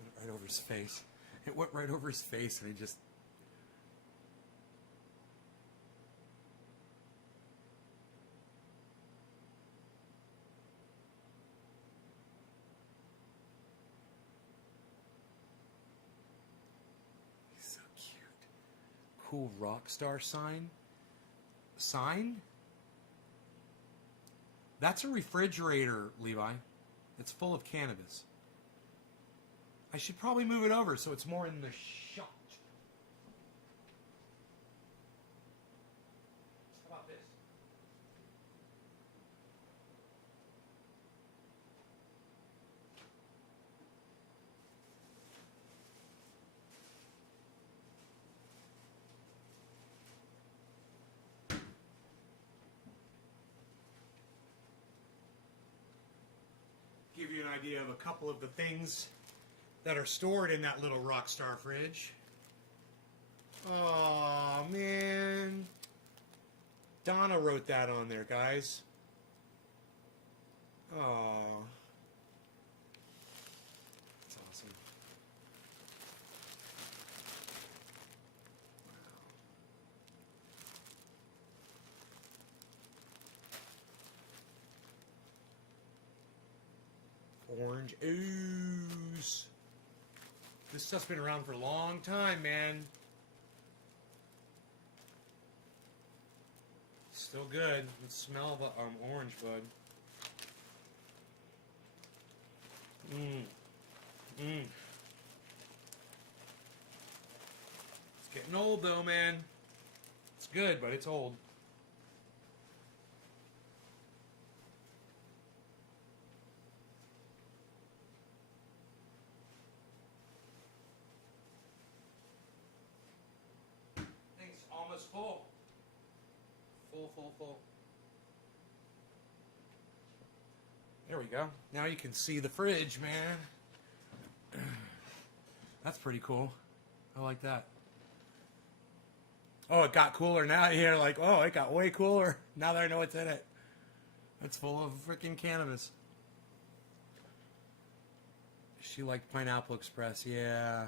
Went right over his face. It went right over his face, and he just. Cool rock star sign. That's a refrigerator, Levi. It's full of cannabis. I should probably move it over so it's more in the shot. How about this? Give you an idea of a couple of the things that are stored in that little Rockstar fridge. Oh man. Donna wrote that on there, guys. Oh. That's awesome. Orange ooze. This stuff's been around for a long time, man. Still good. Let's smell the orange, bud. It's getting old, though, man. It's good, but it's old. Almost full. Full. There we go. Now you can see the fridge, man. That's pretty cool. I like that. Oh, it got cooler now. You're like, oh, it got way cooler. Now that I know what's in it. It's full of freaking cannabis. She liked Pineapple Express. Yeah.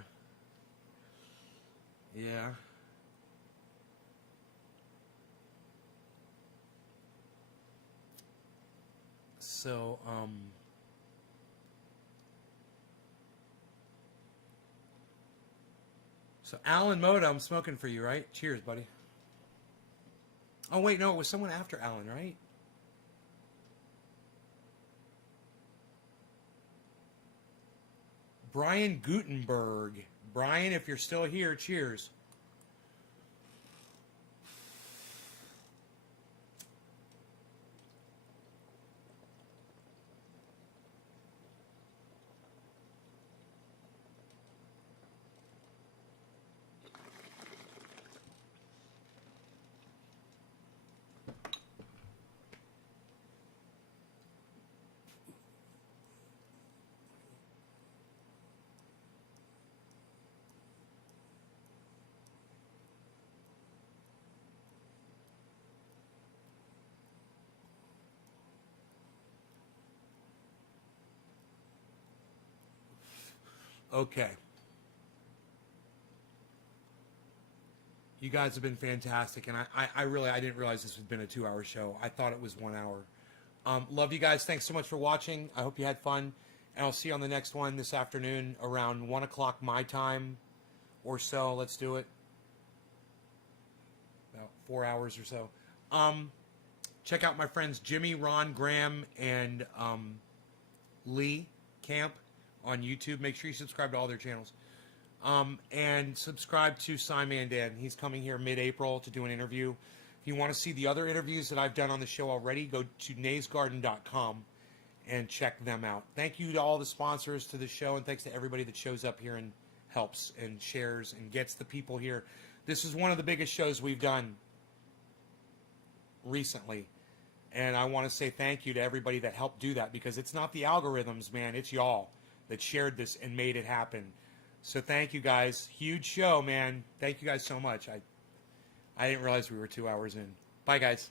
Yeah. So, Alan Moda, I'm smoking for you, right? Cheers, buddy. Oh, wait, no, it was someone after Alan, right? Brian Gutenberg. Brian, if you're still here, cheers. Okay. You guys have been fantastic, and I really didn't realize this had been a 2-hour show. I thought it was 1 hour. Love you guys. Thanks so much for watching. I hope you had fun, and I'll see you on the next one this afternoon around 1 o'clock my time or so. Let's do it. About 4 hours or so. Check out my friends Jimmy, Ron, Graham, and Lee Camp on YouTube. Make sure you subscribe to all their channels. And subscribe to Simon Dan. He's coming here mid-April to do an interview. If you want to see the other interviews that I've done on the show already, go to naysgarden.com and check them out. Thank you to all the sponsors to the show, and thanks to everybody that shows up here and helps and shares and gets the people here. This is one of the biggest shows we've done recently. And I want to say thank you to everybody that helped do that, because it's not the algorithms, man. It's y'all that shared this and made it happen. So thank you guys. Huge show, man. Thank you guys so much. I didn't realize we were 2 hours in. Bye, guys.